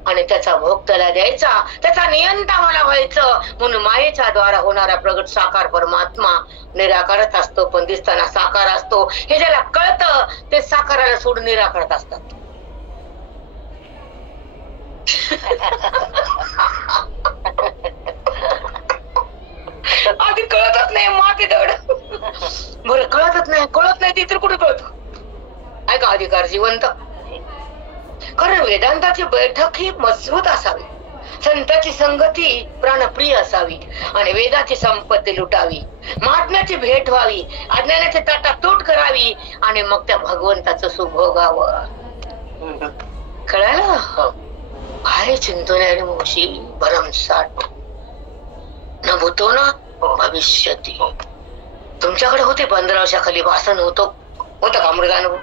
आणि त्याचा भोग त्याला द्यायचा. त्याचा नियंता मला व्हायचं. म्हणून मायेच्या द्वारा होणारा प्रगट साकार परमात्मा निराकारच असतो, पण दिसताना साकार असतो. हे ज्याला कळतं ते साकाराला सोडून निराकारत असतात. आधी कळतच नाही. माती दड. बरं कळतच नाही. कळत नाही ती तर कुठे कळत. ऐका अधिकार जिवंत. कारण वेदांताची बैठक ही मजबूत असावी. संतांची संगती प्राणप्रिय असावी आणि वेदाची संपत्ती लुटावी. महात्म्याची भेट व्हावी. अज्ञानाची ताटातूट करावी आणि मग त्या भगवंताचं सुभोगावं. कळालं. काय चिंतन मोशी भरमसाठ न भूतो ना भविष्यती. तुमच्याकडे होते 15 वर्षाखाली वासन होतं का मृगानुभव.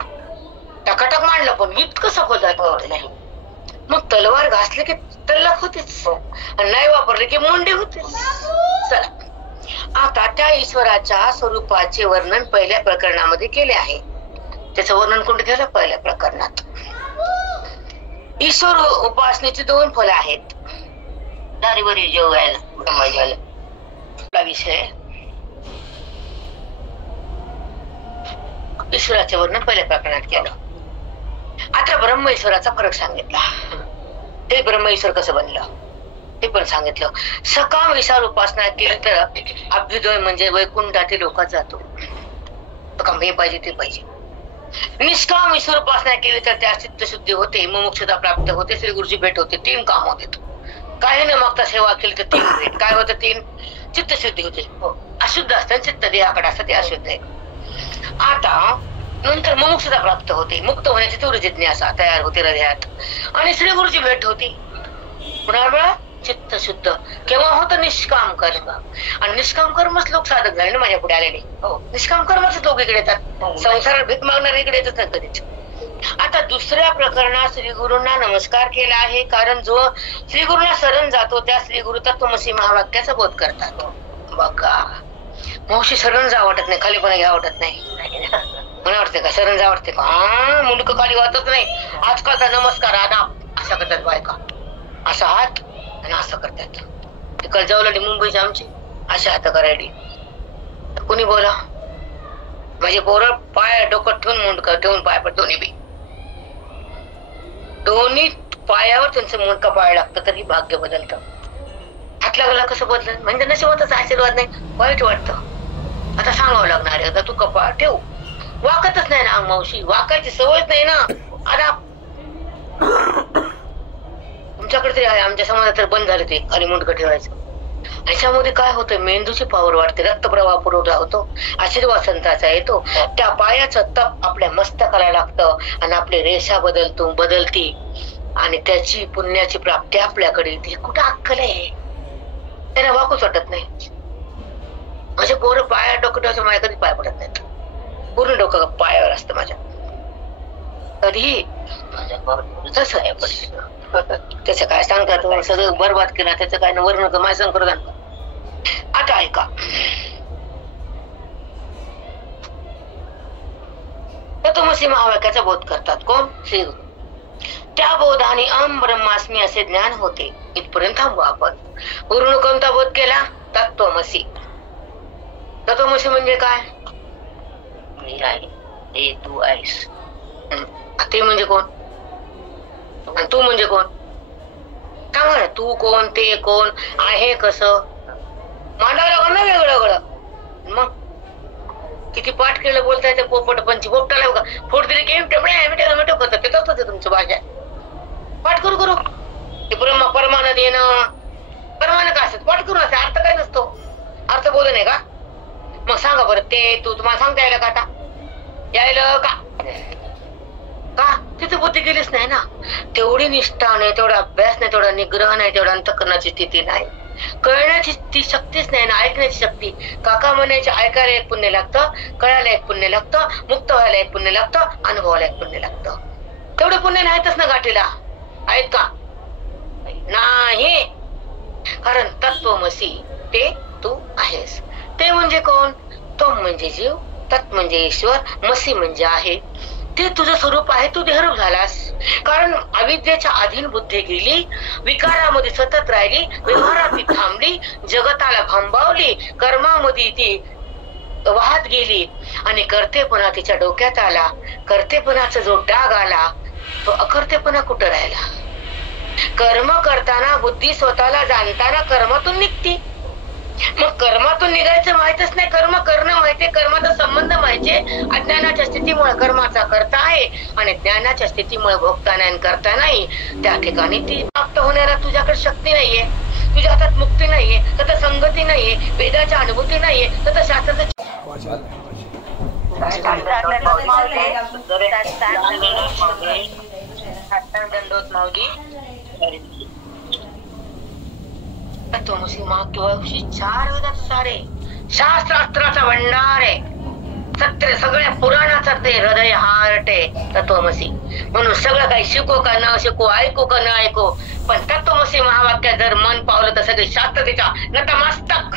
टकाटक मांडलं पण इतकं सखोल जात नाही. मग तलवार घासले की तल्लख होतेच आणि नाही वापरले की मुंडी होते. चला आता त्या ईश्वराच्या स्वरूपाचे वर्णन पहिल्या प्रकरणामध्ये केले आहे. त्याचं वर्णन कोणतं केलं? पहिल्या प्रकरणात. ईश्वर उपासनेची 2 फलं आहेत. दारीवरील जेवायला ब्रह्मज्ञान आपला विषय ईश्वराचे वर्णन पहिल्या प्रकरणात केलं. आता ब्रह्म ईश्वराचा फरक सांगितला. ते ब्रह्म ईश्वर कसं बनलं ते पण सांगितलं. सकाम ईश्वर उपासना केली तर अभ्युदय म्हणजे वैकुंठातील लोकात जातो. सकाम हे पाहिजे ते पाहिजे. निष्काम ईश्वर उपासना केली तर त्या चित्तशुद्धी होते, मुमुक्षता प्राप्त होते, श्री गुरुची भेट होते. 3 काम होते. काही न मागता सेवा केली तर 3 भेट. काय होतं? 3 चित्तशुद्धी होते. अशुद्ध असतं चित्त देहाकडे असतं ते अशुद्ध आहे. आता नंतर मुमुक्षता प्राप्त होते, मुक्त होण्याची तीव्र जिज्ञासा तयार होते हृदयात आणि श्री गुरुची भेट होती. पुन्हा चित्त शुद्ध. केव्हा होतं? निष्काम कर्म. आणि निष्काम कर्मच लोक साधक झाले ना माझ्या पुढे आलेले. निष्काम कर्मच लोक इकडे येतात. संसारात भीक मागणारे इकडे येतच नाही कधीच. आता दुसऱ्या प्रकरणात श्री गुरूंना नमस्कार केला आहे, कारण जो श्री गुरूंना शरण जातो त्या श्री गुरु तत्वमसी महावाक्याचा बोध करतात. बघा, मावशी शरण जा वाटत नाही, खालीपणा घ्या वाटत नाही. मला वाटते का शरण जा वाटते का? मुंडक खाली वाटत नाही. आजकालचा नमस्कार आदाब असा करतात बायका. असा हात आणि असं करतात. तिकडे जवळ मुंबईची आमची अशा हात करायली. कुणी बोला, माझे पोरं पाय डोकं ठेवून मुंडकं ठेवून पाय पण दोन्ही पायावर त्यांचं मुंडका पाय लागतं तरी भाग्य बदलतं. हातला गला कसं बदलत म्हणजे नशिबाचा आशीर्वाद नाही, वाईट वाटतं. आता सांगावं लागणार आहे. आता तू कपाळ ठेव. वाकतच नाही ना मावशी, वाकायची सवयच नाही ना. आता तुमच्याकडे तरी आहे, आमच्या समाजात तर बंद झाले ते खाली मुंडकं ठेवायचं. याच्यामध्ये काय होतं? मेंदूची पावर वाढते, रक्तप्रवाह पुरवठा होतो, आशीर्वाद संतांचा येतो. त्या पायाचं तप आपल्या मस्तकाला लागतं आणि आपली रेषा बदलती आणि त्याची पुण्याची प्राप्ती आपल्याकडे येते. कुठं अक्कल आहे? त्यांना वाकूच वाटत नाही. माझे पोरं पाया डोकं ठेवायचं, माझ्या कधी पाय पडत नाहीत. पूर्ण डोकं पायावर असतं माझ्या. कधी तसं आहे पण त्याचं काय सांगतात? सगळं बरबाद केला त्याचं काय ना वर्ण माय संकर. आता ऐका, तत्वमसी महावाक्याचा बोध करतात कोण? श्री गुरु. त्या बोधाने अहम ब्रह्मास्मी असे ज्ञान होते. इथपर्यंत थांबू आपण. गुरुने कोणता बोध केला? तत्वमसी. तत्वमसी म्हणजे काय? मी आहे, ते तू आहेस. ते म्हणजे कोण आणि तू म्हणजे कोण? सांगा ना. तू कोण, ते कोण, आहे कसं मांडावं लागलं ना वेगळं वेगळं. मग किती पाठ केलं बोलता येते. पोपट पंची पोपटाला बघा फोड दिले की मिठो करतात. ते तसंच आहे तुमचं भाषा. पाठ करू ते ब्रह्मा परमानंद येणं परमानंद काय असत? पाठ करू असं अर्थ काय नसतो. अर्थ बोल नाही का? मग सांगा बरं, ते तू तुम्हाला सांगता यायला का? आता यायला का? तिथे बुद्धी गेलीच नाही ना. तेवढी निष्ठा नाही, तेवढा अभ्यास नाही, तेवढा निग्रह नाही, तेवढा अंतःकरणाची स्थिती नाही, कळण्याची ती शक्तीच नाही ना. ऐकण्याची शक्ती. काका म्हणायचे ऐकायला 1 पुण्य लागतं, कळायला 1 पुण्य लागतं, मुक्त व्हायला 1 पुण्य लागतं, अनुभवायला 1 पुण्य लागतं. तेवढे पुण्य नाहीतच ना गाठीला. आहेत का? नाही. कारण तत्वमसी ते तू आहेस. ते म्हणजे कोण? तो म्हणजे जीव, तत् म्हणजे ईश्वर, मसी म्हणजे आहे. ते तुझं स्वरूप आहे. तू देहरूप झालास. कारण अविद्येच्या अधीन बुद्धी गेली, विकारामध्ये सतत राहिली, व्यवहारात ती थांबली, जगताला भांबावली, कर्मामध्ये ती वाहत गेली आणि कर्तेपणा तिच्या डोक्यात आला. कर्तेपणाचा जो डाग आला तो अकर्तेपणा कुठं राहिला? कर्म करताना बुद्धी स्वतःला जाणताना कर्मातून निघती. मग कर्मातून निघायचं माहितच नाही. कर्म करणं माहितीये, कर्माचा संबंध माहितीये. अज्ञानाच्या स्थितीमुळे कर्माचा करता आहे आणि ज्ञानाच्या स्थितीमुळे भोगता नाही करता नाही. त्या ठिकाणी ती प्राप्त होण्याला तुझ्याकडे शक्ती नाहीये, तुझ्या हातात मुक्ती नाहीये, तर संगती नाहीये, वेदाच्या अनुभूती नाहीये, तर शास्त्राचं दंडोत माऊली. तत्वमसी महावाक्याशी 4 वेदात सारे शास्त्रास्त्राचा भंडार आहे. सत्य सगळ्या पुराणाचा ते हृदय हारटे तत्वमसी. म्हणून सगळं काही शिको का न शिको, ऐकू का न ऐकू, पण तत्वमसी महावाक्यात जर मन पावलं तर सगळे शास्त्र त्याच्या नतमस्तक.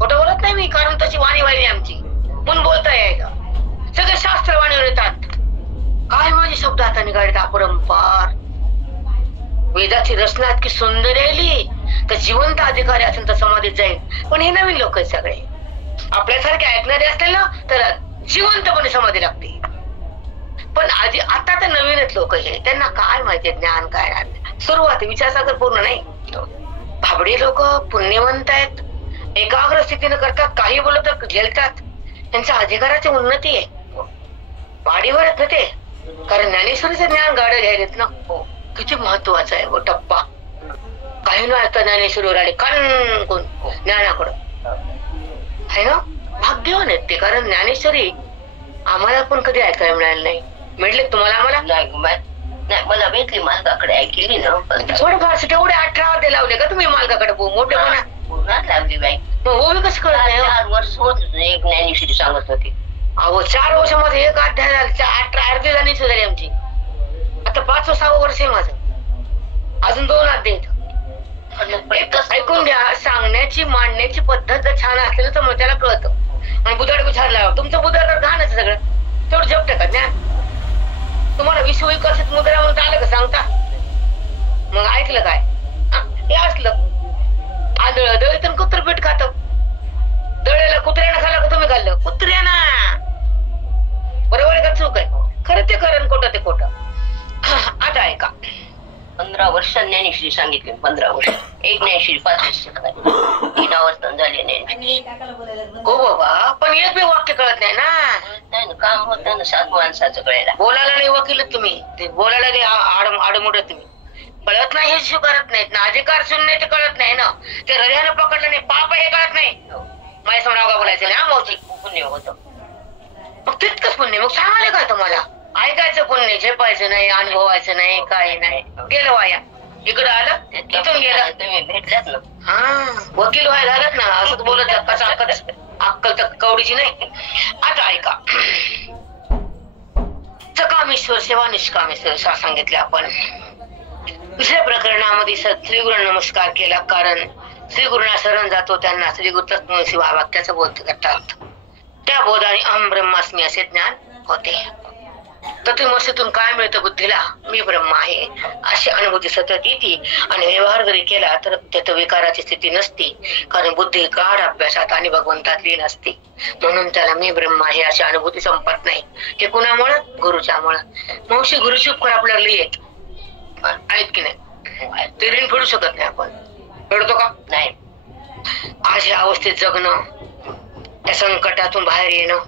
खोटं बोलत नाही मी, कारण तशी वाणी वाहिली आमची म्हणून बोलता यायचं. सगळे शास्त्र वाणीवर येतात. काय माझे शब्द आता निघाले अपरंपार. वेदाची रचना इतकी सुंदर राहिली तर जिवंत अधिकारी असेल तर समाधीत जाईल. पण हे नवीन लोक आहेत सगळे. आपल्यासारखे ऐकणारे असतील ना तर जिवंतपणे समाधी लागते. पण आधी आता तर नवीनच लोक हे, त्यांना काय माहितीये ज्ञान काय. सुरुवात विचारसागर पूर्ण नाही. भाबडी लोक पुण्यवंत आहेत, एकाग्र स्थितीनं करतात, काही बोलत तर झेलतात. त्यांच्या अधिकाराची उन्नती आहे. वाढीवर आहेत ना ते, कारण ज्ञानेश्वरीचं ज्ञान गाडं घ्यायलेत ना. किती महत्वाचा आहे वो टप्पा. काही न ऐकता ज्ञानेश्वरीवर आले कण ज्ञानाकडं आहे ना. भाग्यवान आहेत ते, कारण ज्ञानेश्वरी आम्हाला पण कधी ऐकायला मिळालं नाही. म्हटले तुम्हाला? आम्हाला नाही, मला भेटली मालकाकडे ऐकली ना. थोडंफार तेवढे 18 ते लावले का तुम्ही मालकाकडे? मोठे म्हणा पूर्ण लावली बाई. हो कसं कळत नाही? 4 वर्ष होत एक ज्ञानेश्वरी सांगत होती. अहो 4 वर्षामध्ये एक अध्याय झाला. 18 अर्धी ज्ञानेश्वरी झाली आमची. आता 5-6 वर्ष आहे माझं. अजून 2 अध्याय आहेत. ऐकून घ्या. सांगण्याची मांडण्याची पद्धत जर छान असलेलं तर मग त्याला कळतं. आणि बुधाड छान लावा. तुमचं बुधाड घाणच सगळं तेवढं जपतं का ज्ञान? तुम्हाला विश्वविकसित मुद्रा म्हणून आलं का सांगता? मग ऐकलं काय? हे असलं आंधळ दळीतून कुत्र पीठ खात. दळेला कुत्र्यानं खाल्लं का तुम्ही खाल्लं? कुत्र्याना. बरोबर आहे का चूक आहे? खरं ते खरं, खोटं ते खोटं. आता ऐका. 15 वर्ष ज्ञानेश्वरी सांगितली. 15 वर्ष. एक ज्ञानेश्वरी 5 वर्ष 3 अवस्थान झाले नाही. हो बाबा, पण एक बी वाक्य कळत नाही ना. काम होत ना 7 माणसाचं कळायला. बोलायला नाही वकील तुम्ही, ते बोलायला आडमुड तुम्ही. कळत नाही हे स्वीकारत नाहीत ना. अधिकार शून्य ते कळत नाही ना. ते हृदयानं पकडलं नाही, पाप हे कळत नाही. माझ्या समोर अवघा बोलायचं नाही. मावशी पुण्य होतं. मग तितकंच पुण्य. मग सांगाले का तुम्हाला? ऐकायचं पुण्य, झेपायचं नाही, अनुभवायचं नाही, काही नाही. गेलं वाया. इकडं आलं इथून गेलं. तुम्ही भेटल्यात ना. हा, वकील व्हायला झालात ना. असं बोलत कसं अक्कल तर कवडीची नाही. आता ऐका. सकामेश्वर सेवा निष्कामेश्वर असं सांगितलं आपण. दुसऱ्या प्रकरणामध्ये श्री गुरु नमस्कार केला, कारण श्री गुरुना शरण जातो त्यांना श्री गुरु तत्वमसी वाक्याचं बोध करतात. त्या बोधाने अहम ब्रह्मास्मी असे ज्ञान होते. तत्वमसीतून काय मिळतं बुद्धीला? मी ब्रह्म आहे अशी अनुभूती सतत येते. आणि व्यवहार जरी केला तर त्यात विकाराची स्थिती नसती, कारण बुद्धी गाढ अभ्यासात आणि भगवंतात लीन असते. म्हणून त्याला मी ब्रह्म आहे अशी अनुभूती संपत नाही. हे कुणामुळे? गुरुच्यामुळं. मावशी गुरुची उपकार आपल्याला येत आहेत की नाही? ते ऋण फेडू शकत नाही आपण. फेडतो का? नाही. आज या अवस्थेत जगणं, त्या संकटातून बाहेर येणं,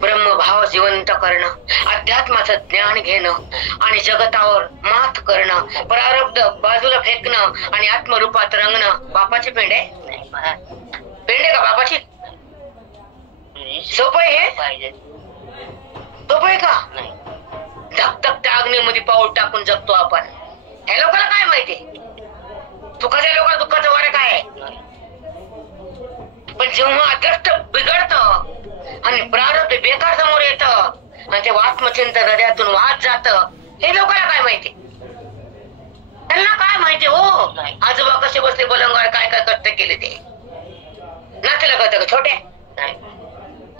ब्रह्मभाव जिवंत करणं, अध्यात्माचं ज्ञान घेणं आणि जगतावर मात करणं, प्रारब्ध बाजूला फेकणं आणि आत्मरूपात रंगणं. बापाची पेंड आहे? पेंड आहे का बापाची? सोपं आहे हे? सोपं आहे का? धकधकत्या अग्नीमध्ये पाऊल टाकून जगतो आपण. ह्या लोकांना काय माहिती? दुःखाच्या लोकांना दुःखाचं वारं काय आहे? पण जेव्हा अदृष्ट बिघडत आणि प्रारब्ध बेकार समोर येत आणि ते आत्मचिंतन हृदयातून वाहत जात, हे लोकांना काय माहिती? त्यांना काय माहिती हो? आजोबा कसे बसले बलंगाळ, काय काय कष्ट केले ते नातेला कळतं का छोटे?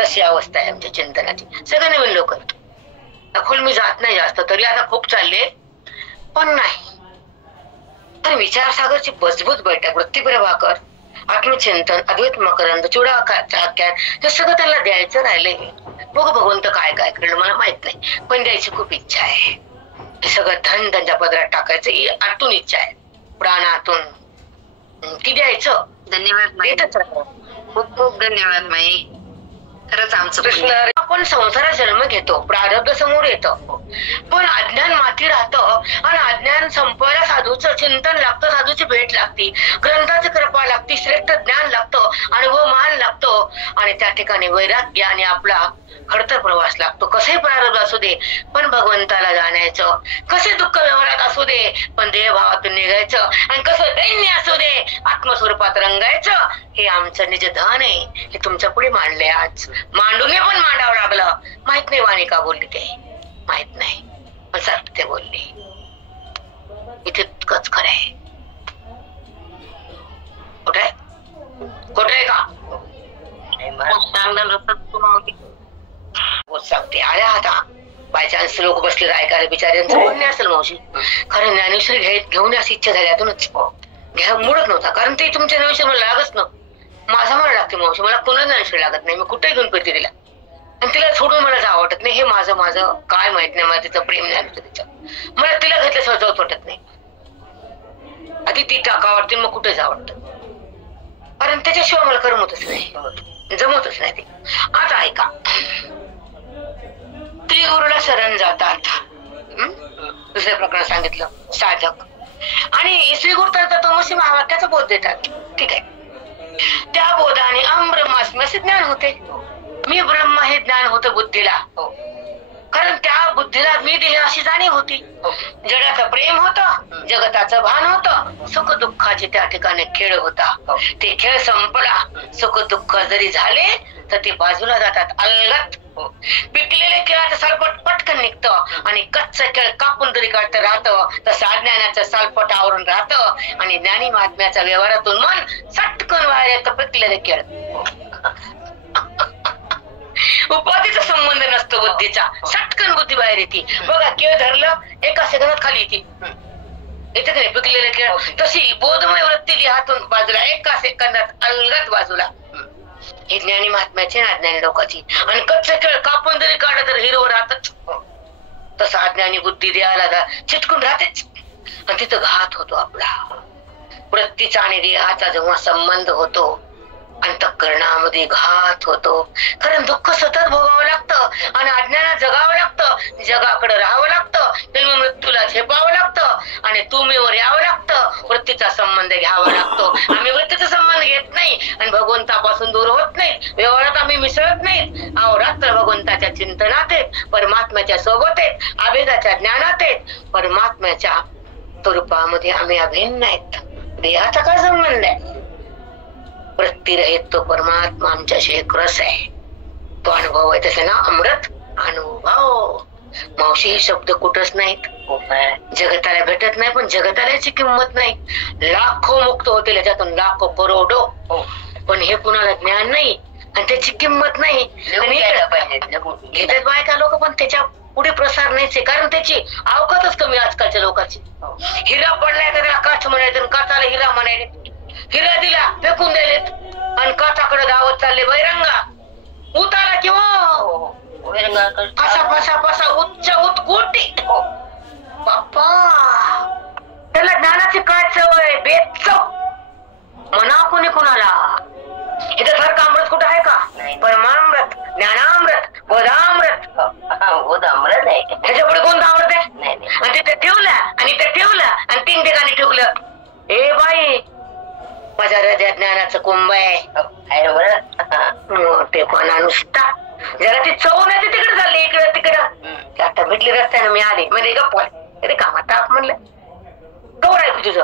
तशी अवस्था आहे आमच्या चिंतनाची. सगळे नवीन लोक दाखवून मी जात नाही जास्त, तरी आता खूप चालले पण नाही. तर विचारसागरची मजबूत बैठक, वृत्तीप्रभाकर, आत्मचिंतन, अद्वैत मकरंद, चुडाख्यान, हे सगळं त्यांना द्यायचं राहिलंय. बघ भगवंत काय काय कळलं मला माहित नाही, पण द्यायची खूप इच्छा आहे. हे सगळं धन त्यांच्या पदरात टाकायचं ही आतून इच्छा आहे, प्राणातून. ती द्यायचं. धन्यवाद. खूप खूप धन्यवाद माई. खरंच आमचं कृष्ण. आपण संसारात जन्म घेतो, प्रारब्ध समोर येतं, पण अज्ञान माती राहतं आणि अज्ञान संपवायला साधूचं चिंतन लागतं, साधूची भेट लागते, ग्रंथाची कृपा लागते, श्रेष्ठ ज्ञान लागतं, अनुभव मान लागतो आणि त्या ठिकाणी वैराग्य आणि आपला खडतर प्रवास लागतो. कसे प्रारब्ध असू दे पण भगवंताला जाण्याचं, कसे दुःख व्यवहारात असू दे पण देहभावातून निघायचं, आणि कसं दैन्य असू दे आत्मस्वरूपात रंगायचं. हे आमचं निज धन आहे. हे तुमच्या पुढे मांडले आज. मांडून पण मांडावं लागलं. माहित नाही वाणी का बोलली ते, माहित नाही, पण सत्य बोलली. इथे इतकंच खरं आहे. कुठे कुठे का? सांगते आल्या आता बाय चान्स लोक बसले ऐकायला बिचाऱ्यांचं बोलणे असेल मावशी. खरं ज्ञानेश्वरी घेऊन अशी इच्छा झाली यातूनच घ्या मुळत नव्हता, कारण ते तुमच्या ज्ञानेश्वरी मला लागत न. माझा मला लागते मावशी, मला कोणाच ज्ञानेश्वरी लागत नाही. मी कुठे घेऊन फिरते तिला आणि तिला सोडून मला जावं वाटत नाही. हे माझं काय माहित नाही, मला तिचं प्रेम नाही होतं तिचं. मला तिला घेतल्याशिवाय जावं वाटत नाही. आधी ती टाका वाटते मग कुठे जावं वाटतं, कारण त्याच्याशिवाय मला करमतच नाही, जमतच नाही ते. आता ऐका, त्रिगुरूला शरण जातात. दुसऱ्या प्रकरण सांगितलं साधक, आणि श्रीगुरु तर तमोसी महावाक्याचा बोध देतात. ठीक आहे, त्या बोधाने ब्रह्मास्मी असे ज्ञान होते. मी ब्रह्म हे ज्ञान होतं बुद्धीला, कारण त्या बुद्धीला मी देह अशी जाणीव होती. जगाचं प्रेम होतं, जगताचं भान होतं, सुख दुःखाचे त्या ठिकाणी खेळ होता. ते खेळ संपला, सुख दुःख जरी झाले तर ते बाजूला जातात अलगत. पिकलेले खेळाचं सालपट पटकन निघतं आणि कच्च खेळ कापून तरी काढतं राहतं. तसं अज्ञानाचं सालपट आवरून राहतं आणि ज्ञानी महात्म्याच्या व्यवहारातून मन सटकन बाहेर येतं. पिकलेले खेळ उपाधीचा संबंध नसतो बुद्धीचा, सटकन बुद्धी बाहेर येते. बघा, केळ धरलं एका सेकंदात खाली येते, येते नाही पिकलेले खेळ. तशी बोधमय वृत्ती हातून बाजूला एका सेकंदात अलगत बाजूला. हे ज्ञानी महात्म्याचे ना अज्ञानी लोकांची. आणि कच्चे खेळ कापून जरी काढलं तर हिरव राहतच, तसं अज्ञानी बुद्धी देहाला चिटकून राहतेच आणि तिथं घात होतो आपला. वृत्तीचा आणि देहाचा जेव्हा संबंध होतो अंतःकरणामध्ये घात होतो. कारण दुःख सतत भोगावं लागतं आणि अज्ञानात जगावं लागतं, जगाकडे राहावं लागतं, तेव्हा मृत्यूला झेपावं लागतं आणि तुम्हीवर यावं लागतं. वृत्तीचा संबंध घ्यावा लागतो. आम्ही वृत्तीचा संबंध घेत नाही आणि भगवंतापासून दूर होत नाही, व्यवहारात आम्ही मिसळत नाहीत. अहोरात्र भगवंताच्या चिंतनात आहेत, परमात्म्याच्या सोबत आहेत, अभेदाच्या ज्ञानात आहेत. परमात्म्याच्या स्वरूपामध्ये आम्ही अभिन्न आहेत. देहाचा काय संबंध आहे? वृत्ती रहित तो परमात्मा आमच्याशी एक रस आहे, तो अनुभव आहे. त्याचं नाव अमृत अनुभव. मावशी हे शब्द कुठंच नाहीत, जगताला भेटत नाही, पण जगताला याची किंमत नाही. लाखो मुक्त होतील याच्यातून, लाखो करोडो, पण हे कुणाला ज्ञान नाही आणि त्याची किंमत नाही. घेतात बायका लोक, पण त्याच्या पुढे प्रसार नाहीचे, कारण त्याची अवकातच कमी आजकालच्या लोकांची. हिरा पडलाय तर त्याला काठ म्हणायचं, काचाला हिरा म्हणायचे. हिरा दिला फेकून दिलेत आणि काचाकडे धावत चालले. बैरंगा उतारा किंवा फसा फसा फसा उच्च उत्कोटी. बाप्पा, त्याला ज्ञानाची काय चवय, बेचव म्हणा कोणी कुणाला. इथं सारखं अमृत कुठं आहे का? परमामृत, ज्ञानामृत, बोधामृत. बोधामृत आहे, ह्याच्या पुढे कोणतं अमृत आहे? आणि तिथे ठेवलं आणि ते ठेवलं आणि 3 ठिकाणी ठेवलं. ए बाई, माझ्या हृदयात ज्ञानाचं कुंभ आहे. ते पण नुसता जरा ती चव नाही, तिकडे चालली इकडं तिकडं. आता भेटली रस्त्याने मी आले म्हणजे गप्पा अरे कामा ताप म्हणलं कवर आहे तुझं.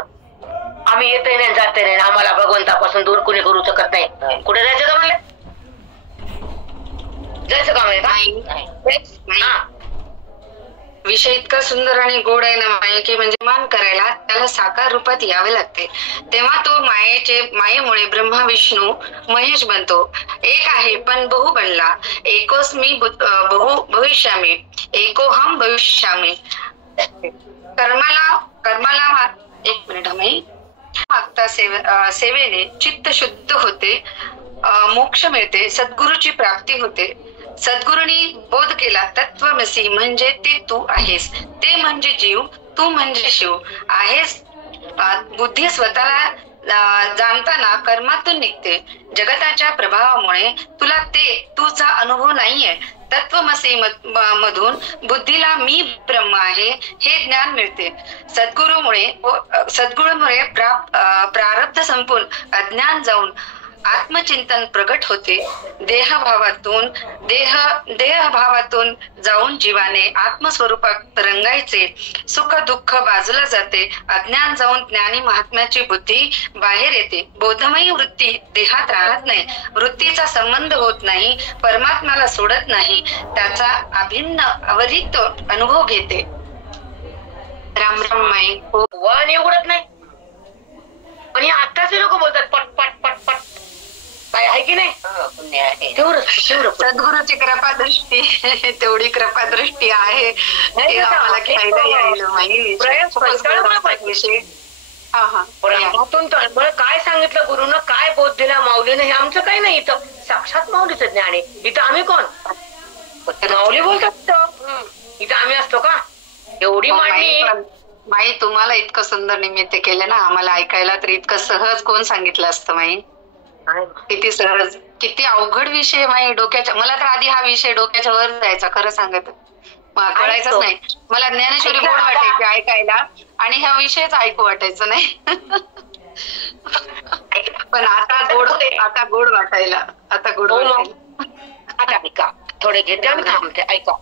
आम्ही येतोय नाही जाते नाही, आम्हाला भगवंतापासून दूर कुणी करू शकत नाही. कुठे जायचं का म्हणलं? जायचं काम आहे का? विषय इतका सुंदर आणि गोड आहे ना माये की म्हणजे मान करायला त्याला साकार रूपात यावे लागते. तेव्हा तो मायेमुळे ब्रह्मा विष्णू महेश बनतो. एक आहे पण बहु बनला. एकोस्मी भविष्यामी, एकोहम भविष्यामी. कर्माला 1 मिनिट हमी मागता सेवेने चित्त शुद्ध होते, मोक्ष मिळते, सद्गुरूची प्राप्ती होते. सद्गुरूंनी बोध केला तत्वमसी म्हणजे ते तू आहेस, ते म्हणजे जीव, तू म्हणजे शिव आहेस. बुद्धी स्वतःला जाणताना कर्मातून निघते. जगताच्या प्रभावामुळे तुला तुझा अनुभव नाहीये. तत्वमसी मधून बुद्धीला मी ब्रह्म आहे हे ज्ञान मिळते. सद्गुरूमुळे प्रारब्ध संपून अज्ञान जाऊन आत्मचिंतन प्रगट होते. देहभावातून जाऊन जीवाने आत्मस्वरूपात रंगायचे. सुख दुःख बाजूला जाते. अज्ञान जाऊन ज्ञानी महात्म्याची बुद्धी बाहेर येते. बोधमयी वृत्ती देहात राहत नाही. वृत्तीचा संबंध होत नाही. परमात्म्याला सोडत नाही. त्याचा अभिन्न अवरिक्त अनुभव घेते. राम राम माई वाणी उघडत नाही. आणि आताचे लोक बोलतात पट पट पट पट. काय आहे की नाही? पुण्य आहे. तेवढं सद्गुरूची कृपादृष्टी तेवढी कृपादृष्टी आहे ते आम्हाला घ्यायला यायला माहिती. विषय काय सांगितलं गुरुनं, काय बोध दिला माऊलीनं, हे आमचं काही नाही. इथं साक्षात माऊलीचं ज्ञान आहे. इथं आम्ही कोण? माऊली बोलतात. इथं आम्ही असतो का? एवढी मांडणी. माई तुम्हाला इतकं सुंदर निमित्त केलं ना आम्हाला ऐकायला, तर इतकं सहज कोण सांगितलं असतं माई? किती सहज, किती अवघड विषय माई डोक्याच्या. मला तर आधी हा विषय डोक्याच्या वर जायचा, खरं सांगत कळायचंच नाही मला. ज्ञानेश्वरी गोड वाटायची ऐकायला आणि हा विषयच ऐकू वाटायचं नाही. पण आता गोड वाटायला. आता ऐका, थोडे घेते आणि थांबते. ऐका,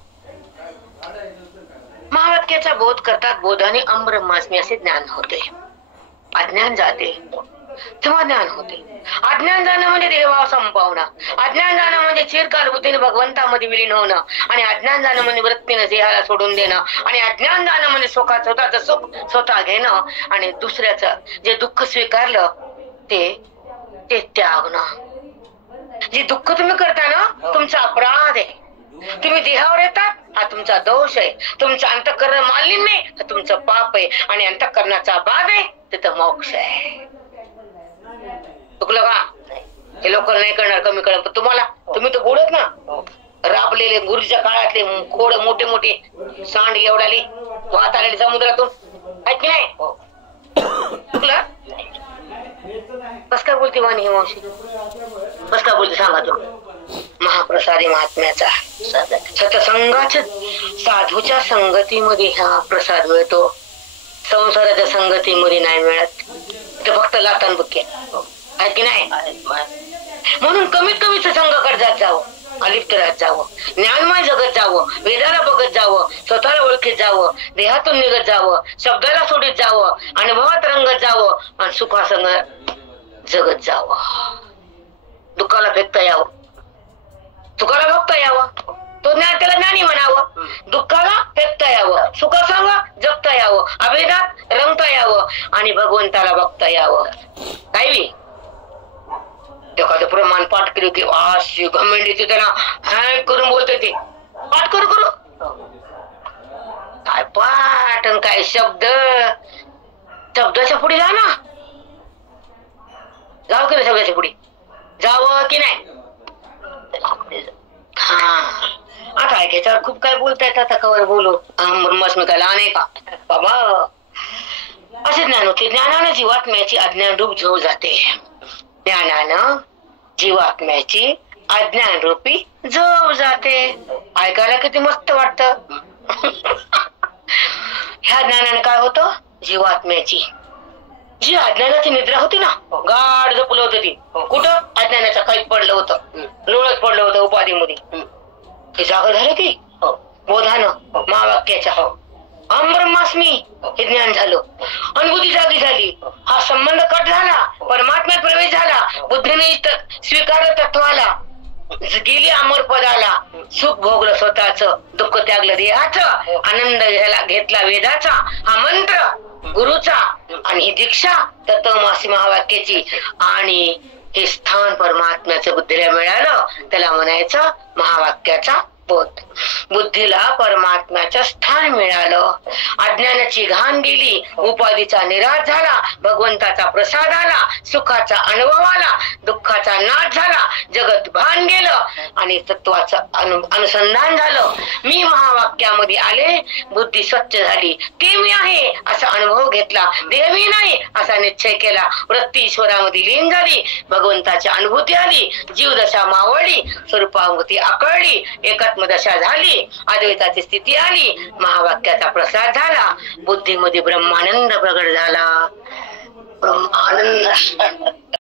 महावाक्याचा बोध करतात. बोधाने अमब्रह्मास्मी असे ज्ञान होते. अज्ञान जाते तेव्हा ज्ञान होते. अज्ञान जाणं म्हणजे देहभाव संपवणं. अज्ञान जाणं म्हणजे चिरकाल बुद्धीने भगवंतामध्ये विलीन होणं. आणि अज्ञान जाणं म्हणजे वृत्तीने देहाला सोडून देणं. आणि अज्ञान जाणं म्हणजे स्वतःचं सुख स्वतः घेणं. आणि दुसऱ्याचं जे दुःख स्वीकारलं ते त्यागणं. जे दुःख तुम्ही करता ना, तुमचा अपराध आहे. तुम्ही देहावर येतात, हा तुमचा दोष आहे. तुमचं अंतःकरण मालिन्य आहे, हा तुमचं पाप आहे. आणि अंतःकरणाचा बाध आहे, तिथं मोक्ष आहे. चुकलं का? हे लोक नाही करणार, कमी कळलं. पण तुम्ही तर बोलत ना, राबलेले गुरुच्या काळातले खोड मोठे मोठे सांड एवढाले वाहत आलेले समुद्रातून, आहेत की नाही? चुकलं? कस काय बोलते वाणी ही मावशी? कस काय बोलते सांगा तू? महाप्रसादी महात्म्याचा सत्संगाच्या साधूच्या संगतीमध्ये हा प्रसाद मिळतो. संसाराच्या संगतीमध्ये नाही मिळत. ते फक्त लातान बुक्के आहे की नाही? म्हणून कमीत कमी सत्संगाकडे जात जावं, अलिप्त राहत जावं, ज्ञानमय जगत जावं, वेदाला बघत जावं, स्वतःला ओळखीत जावं, देहातून निघत जावं, शब्दाला सोडीत जावं, अनुभवात रंगत जावं आणि सुखासंग जगत जावं. दुःखाला फेकता यावं, सुखाला बघता यावं. तो ज्ञान त्याला ज्ञानी म्हणावं. दुःखाला फेकता यावं, सुखासंग जगता यावं, अभेदात रंगता यावं आणि भगवंताला बघता यावं. काय बी एखादं प्रमाण पाठ केलं की अशी घमेंडीचे त्याला हॅ करून बोलतोय. ते पाठ करू काय पाठ आणि काय शब्द. शब्दाच्या पुढे जा ना, जावं की नाही? शब्दाच्या पुढे जावं की नाही? हा, आता ऐकायचं खूप काय बोलतायत. आता कवर बोलू मस्मिकाला नाही का बाबा? असे ज्ञान होते. ज्ञानानं जीवात्म्याची अज्ञान रूप झोळ जाते. ज्ञानानं जीवात्म्याची अज्ञान रूपी झोप जाते. ऐकायला किती मस्त वाटत. ह्या ज्ञानाने काय होतं? जीवात्म्याची जी अज्ञानाची निद्रा होती ना, गाढ झोपलं होतं ती. कुठं? अज्ञानाचं काही पडलं होतं, लोळत पडलं होतं उपाधीमध्ये. हे जागा झालं की बोधानं महावाक्याच्या अहम ब्रह्मास्मी हे ज्ञान झालं. अनुभूती जागी झाली. हा संबंध कट झाला, परमात्म्यात प्रवेश झाला. बुद्धीने स्वीकारलं तत्वाला, गेली अमर पदाला. सुख भोगलं स्वतःच, दुःख त्यागलं देहाचं, आनंद घेतला वेदाचा. हा मंत्र गुरुचा आणि ही दीक्षा तत्वमासी महावाक्याची. आणि हे स्थान परमात्म्याचं बुद्धीला मिळालं, त्याला म्हणायचं महावाक्याचा बोध. बुद्धीला परमात्म्याचं स्थान मिळालं. अज्ञानाची घाण गेली, उपाधीचा निराश झाला, भगवंताचा प्रसाद आला, सुखाचा अनुभव आला, दुःखाचा नाश झाला, जगत भान गेलं आणि तत्वाचं अनुसंधान झालं. मी महावाक्यामध्ये आले, बुद्धी स्वच्छ झाली, ते मी आहे असा अनुभव घेतला, देह मी नाही असा निश्चय केला, वृत्ती ईश्वरामध्ये लीन झाली, भगवंताची अनुभूती आली, जीवदशा मावळली, स्वरूपानुभूती आकळली, दशा झाली, अद्वैताची स्थिती आली, महावाक्याचा प्रसाद झाला, बुद्धीमध्ये ब्रह्मानंद प्रगट झाला. ब्रह्मानंद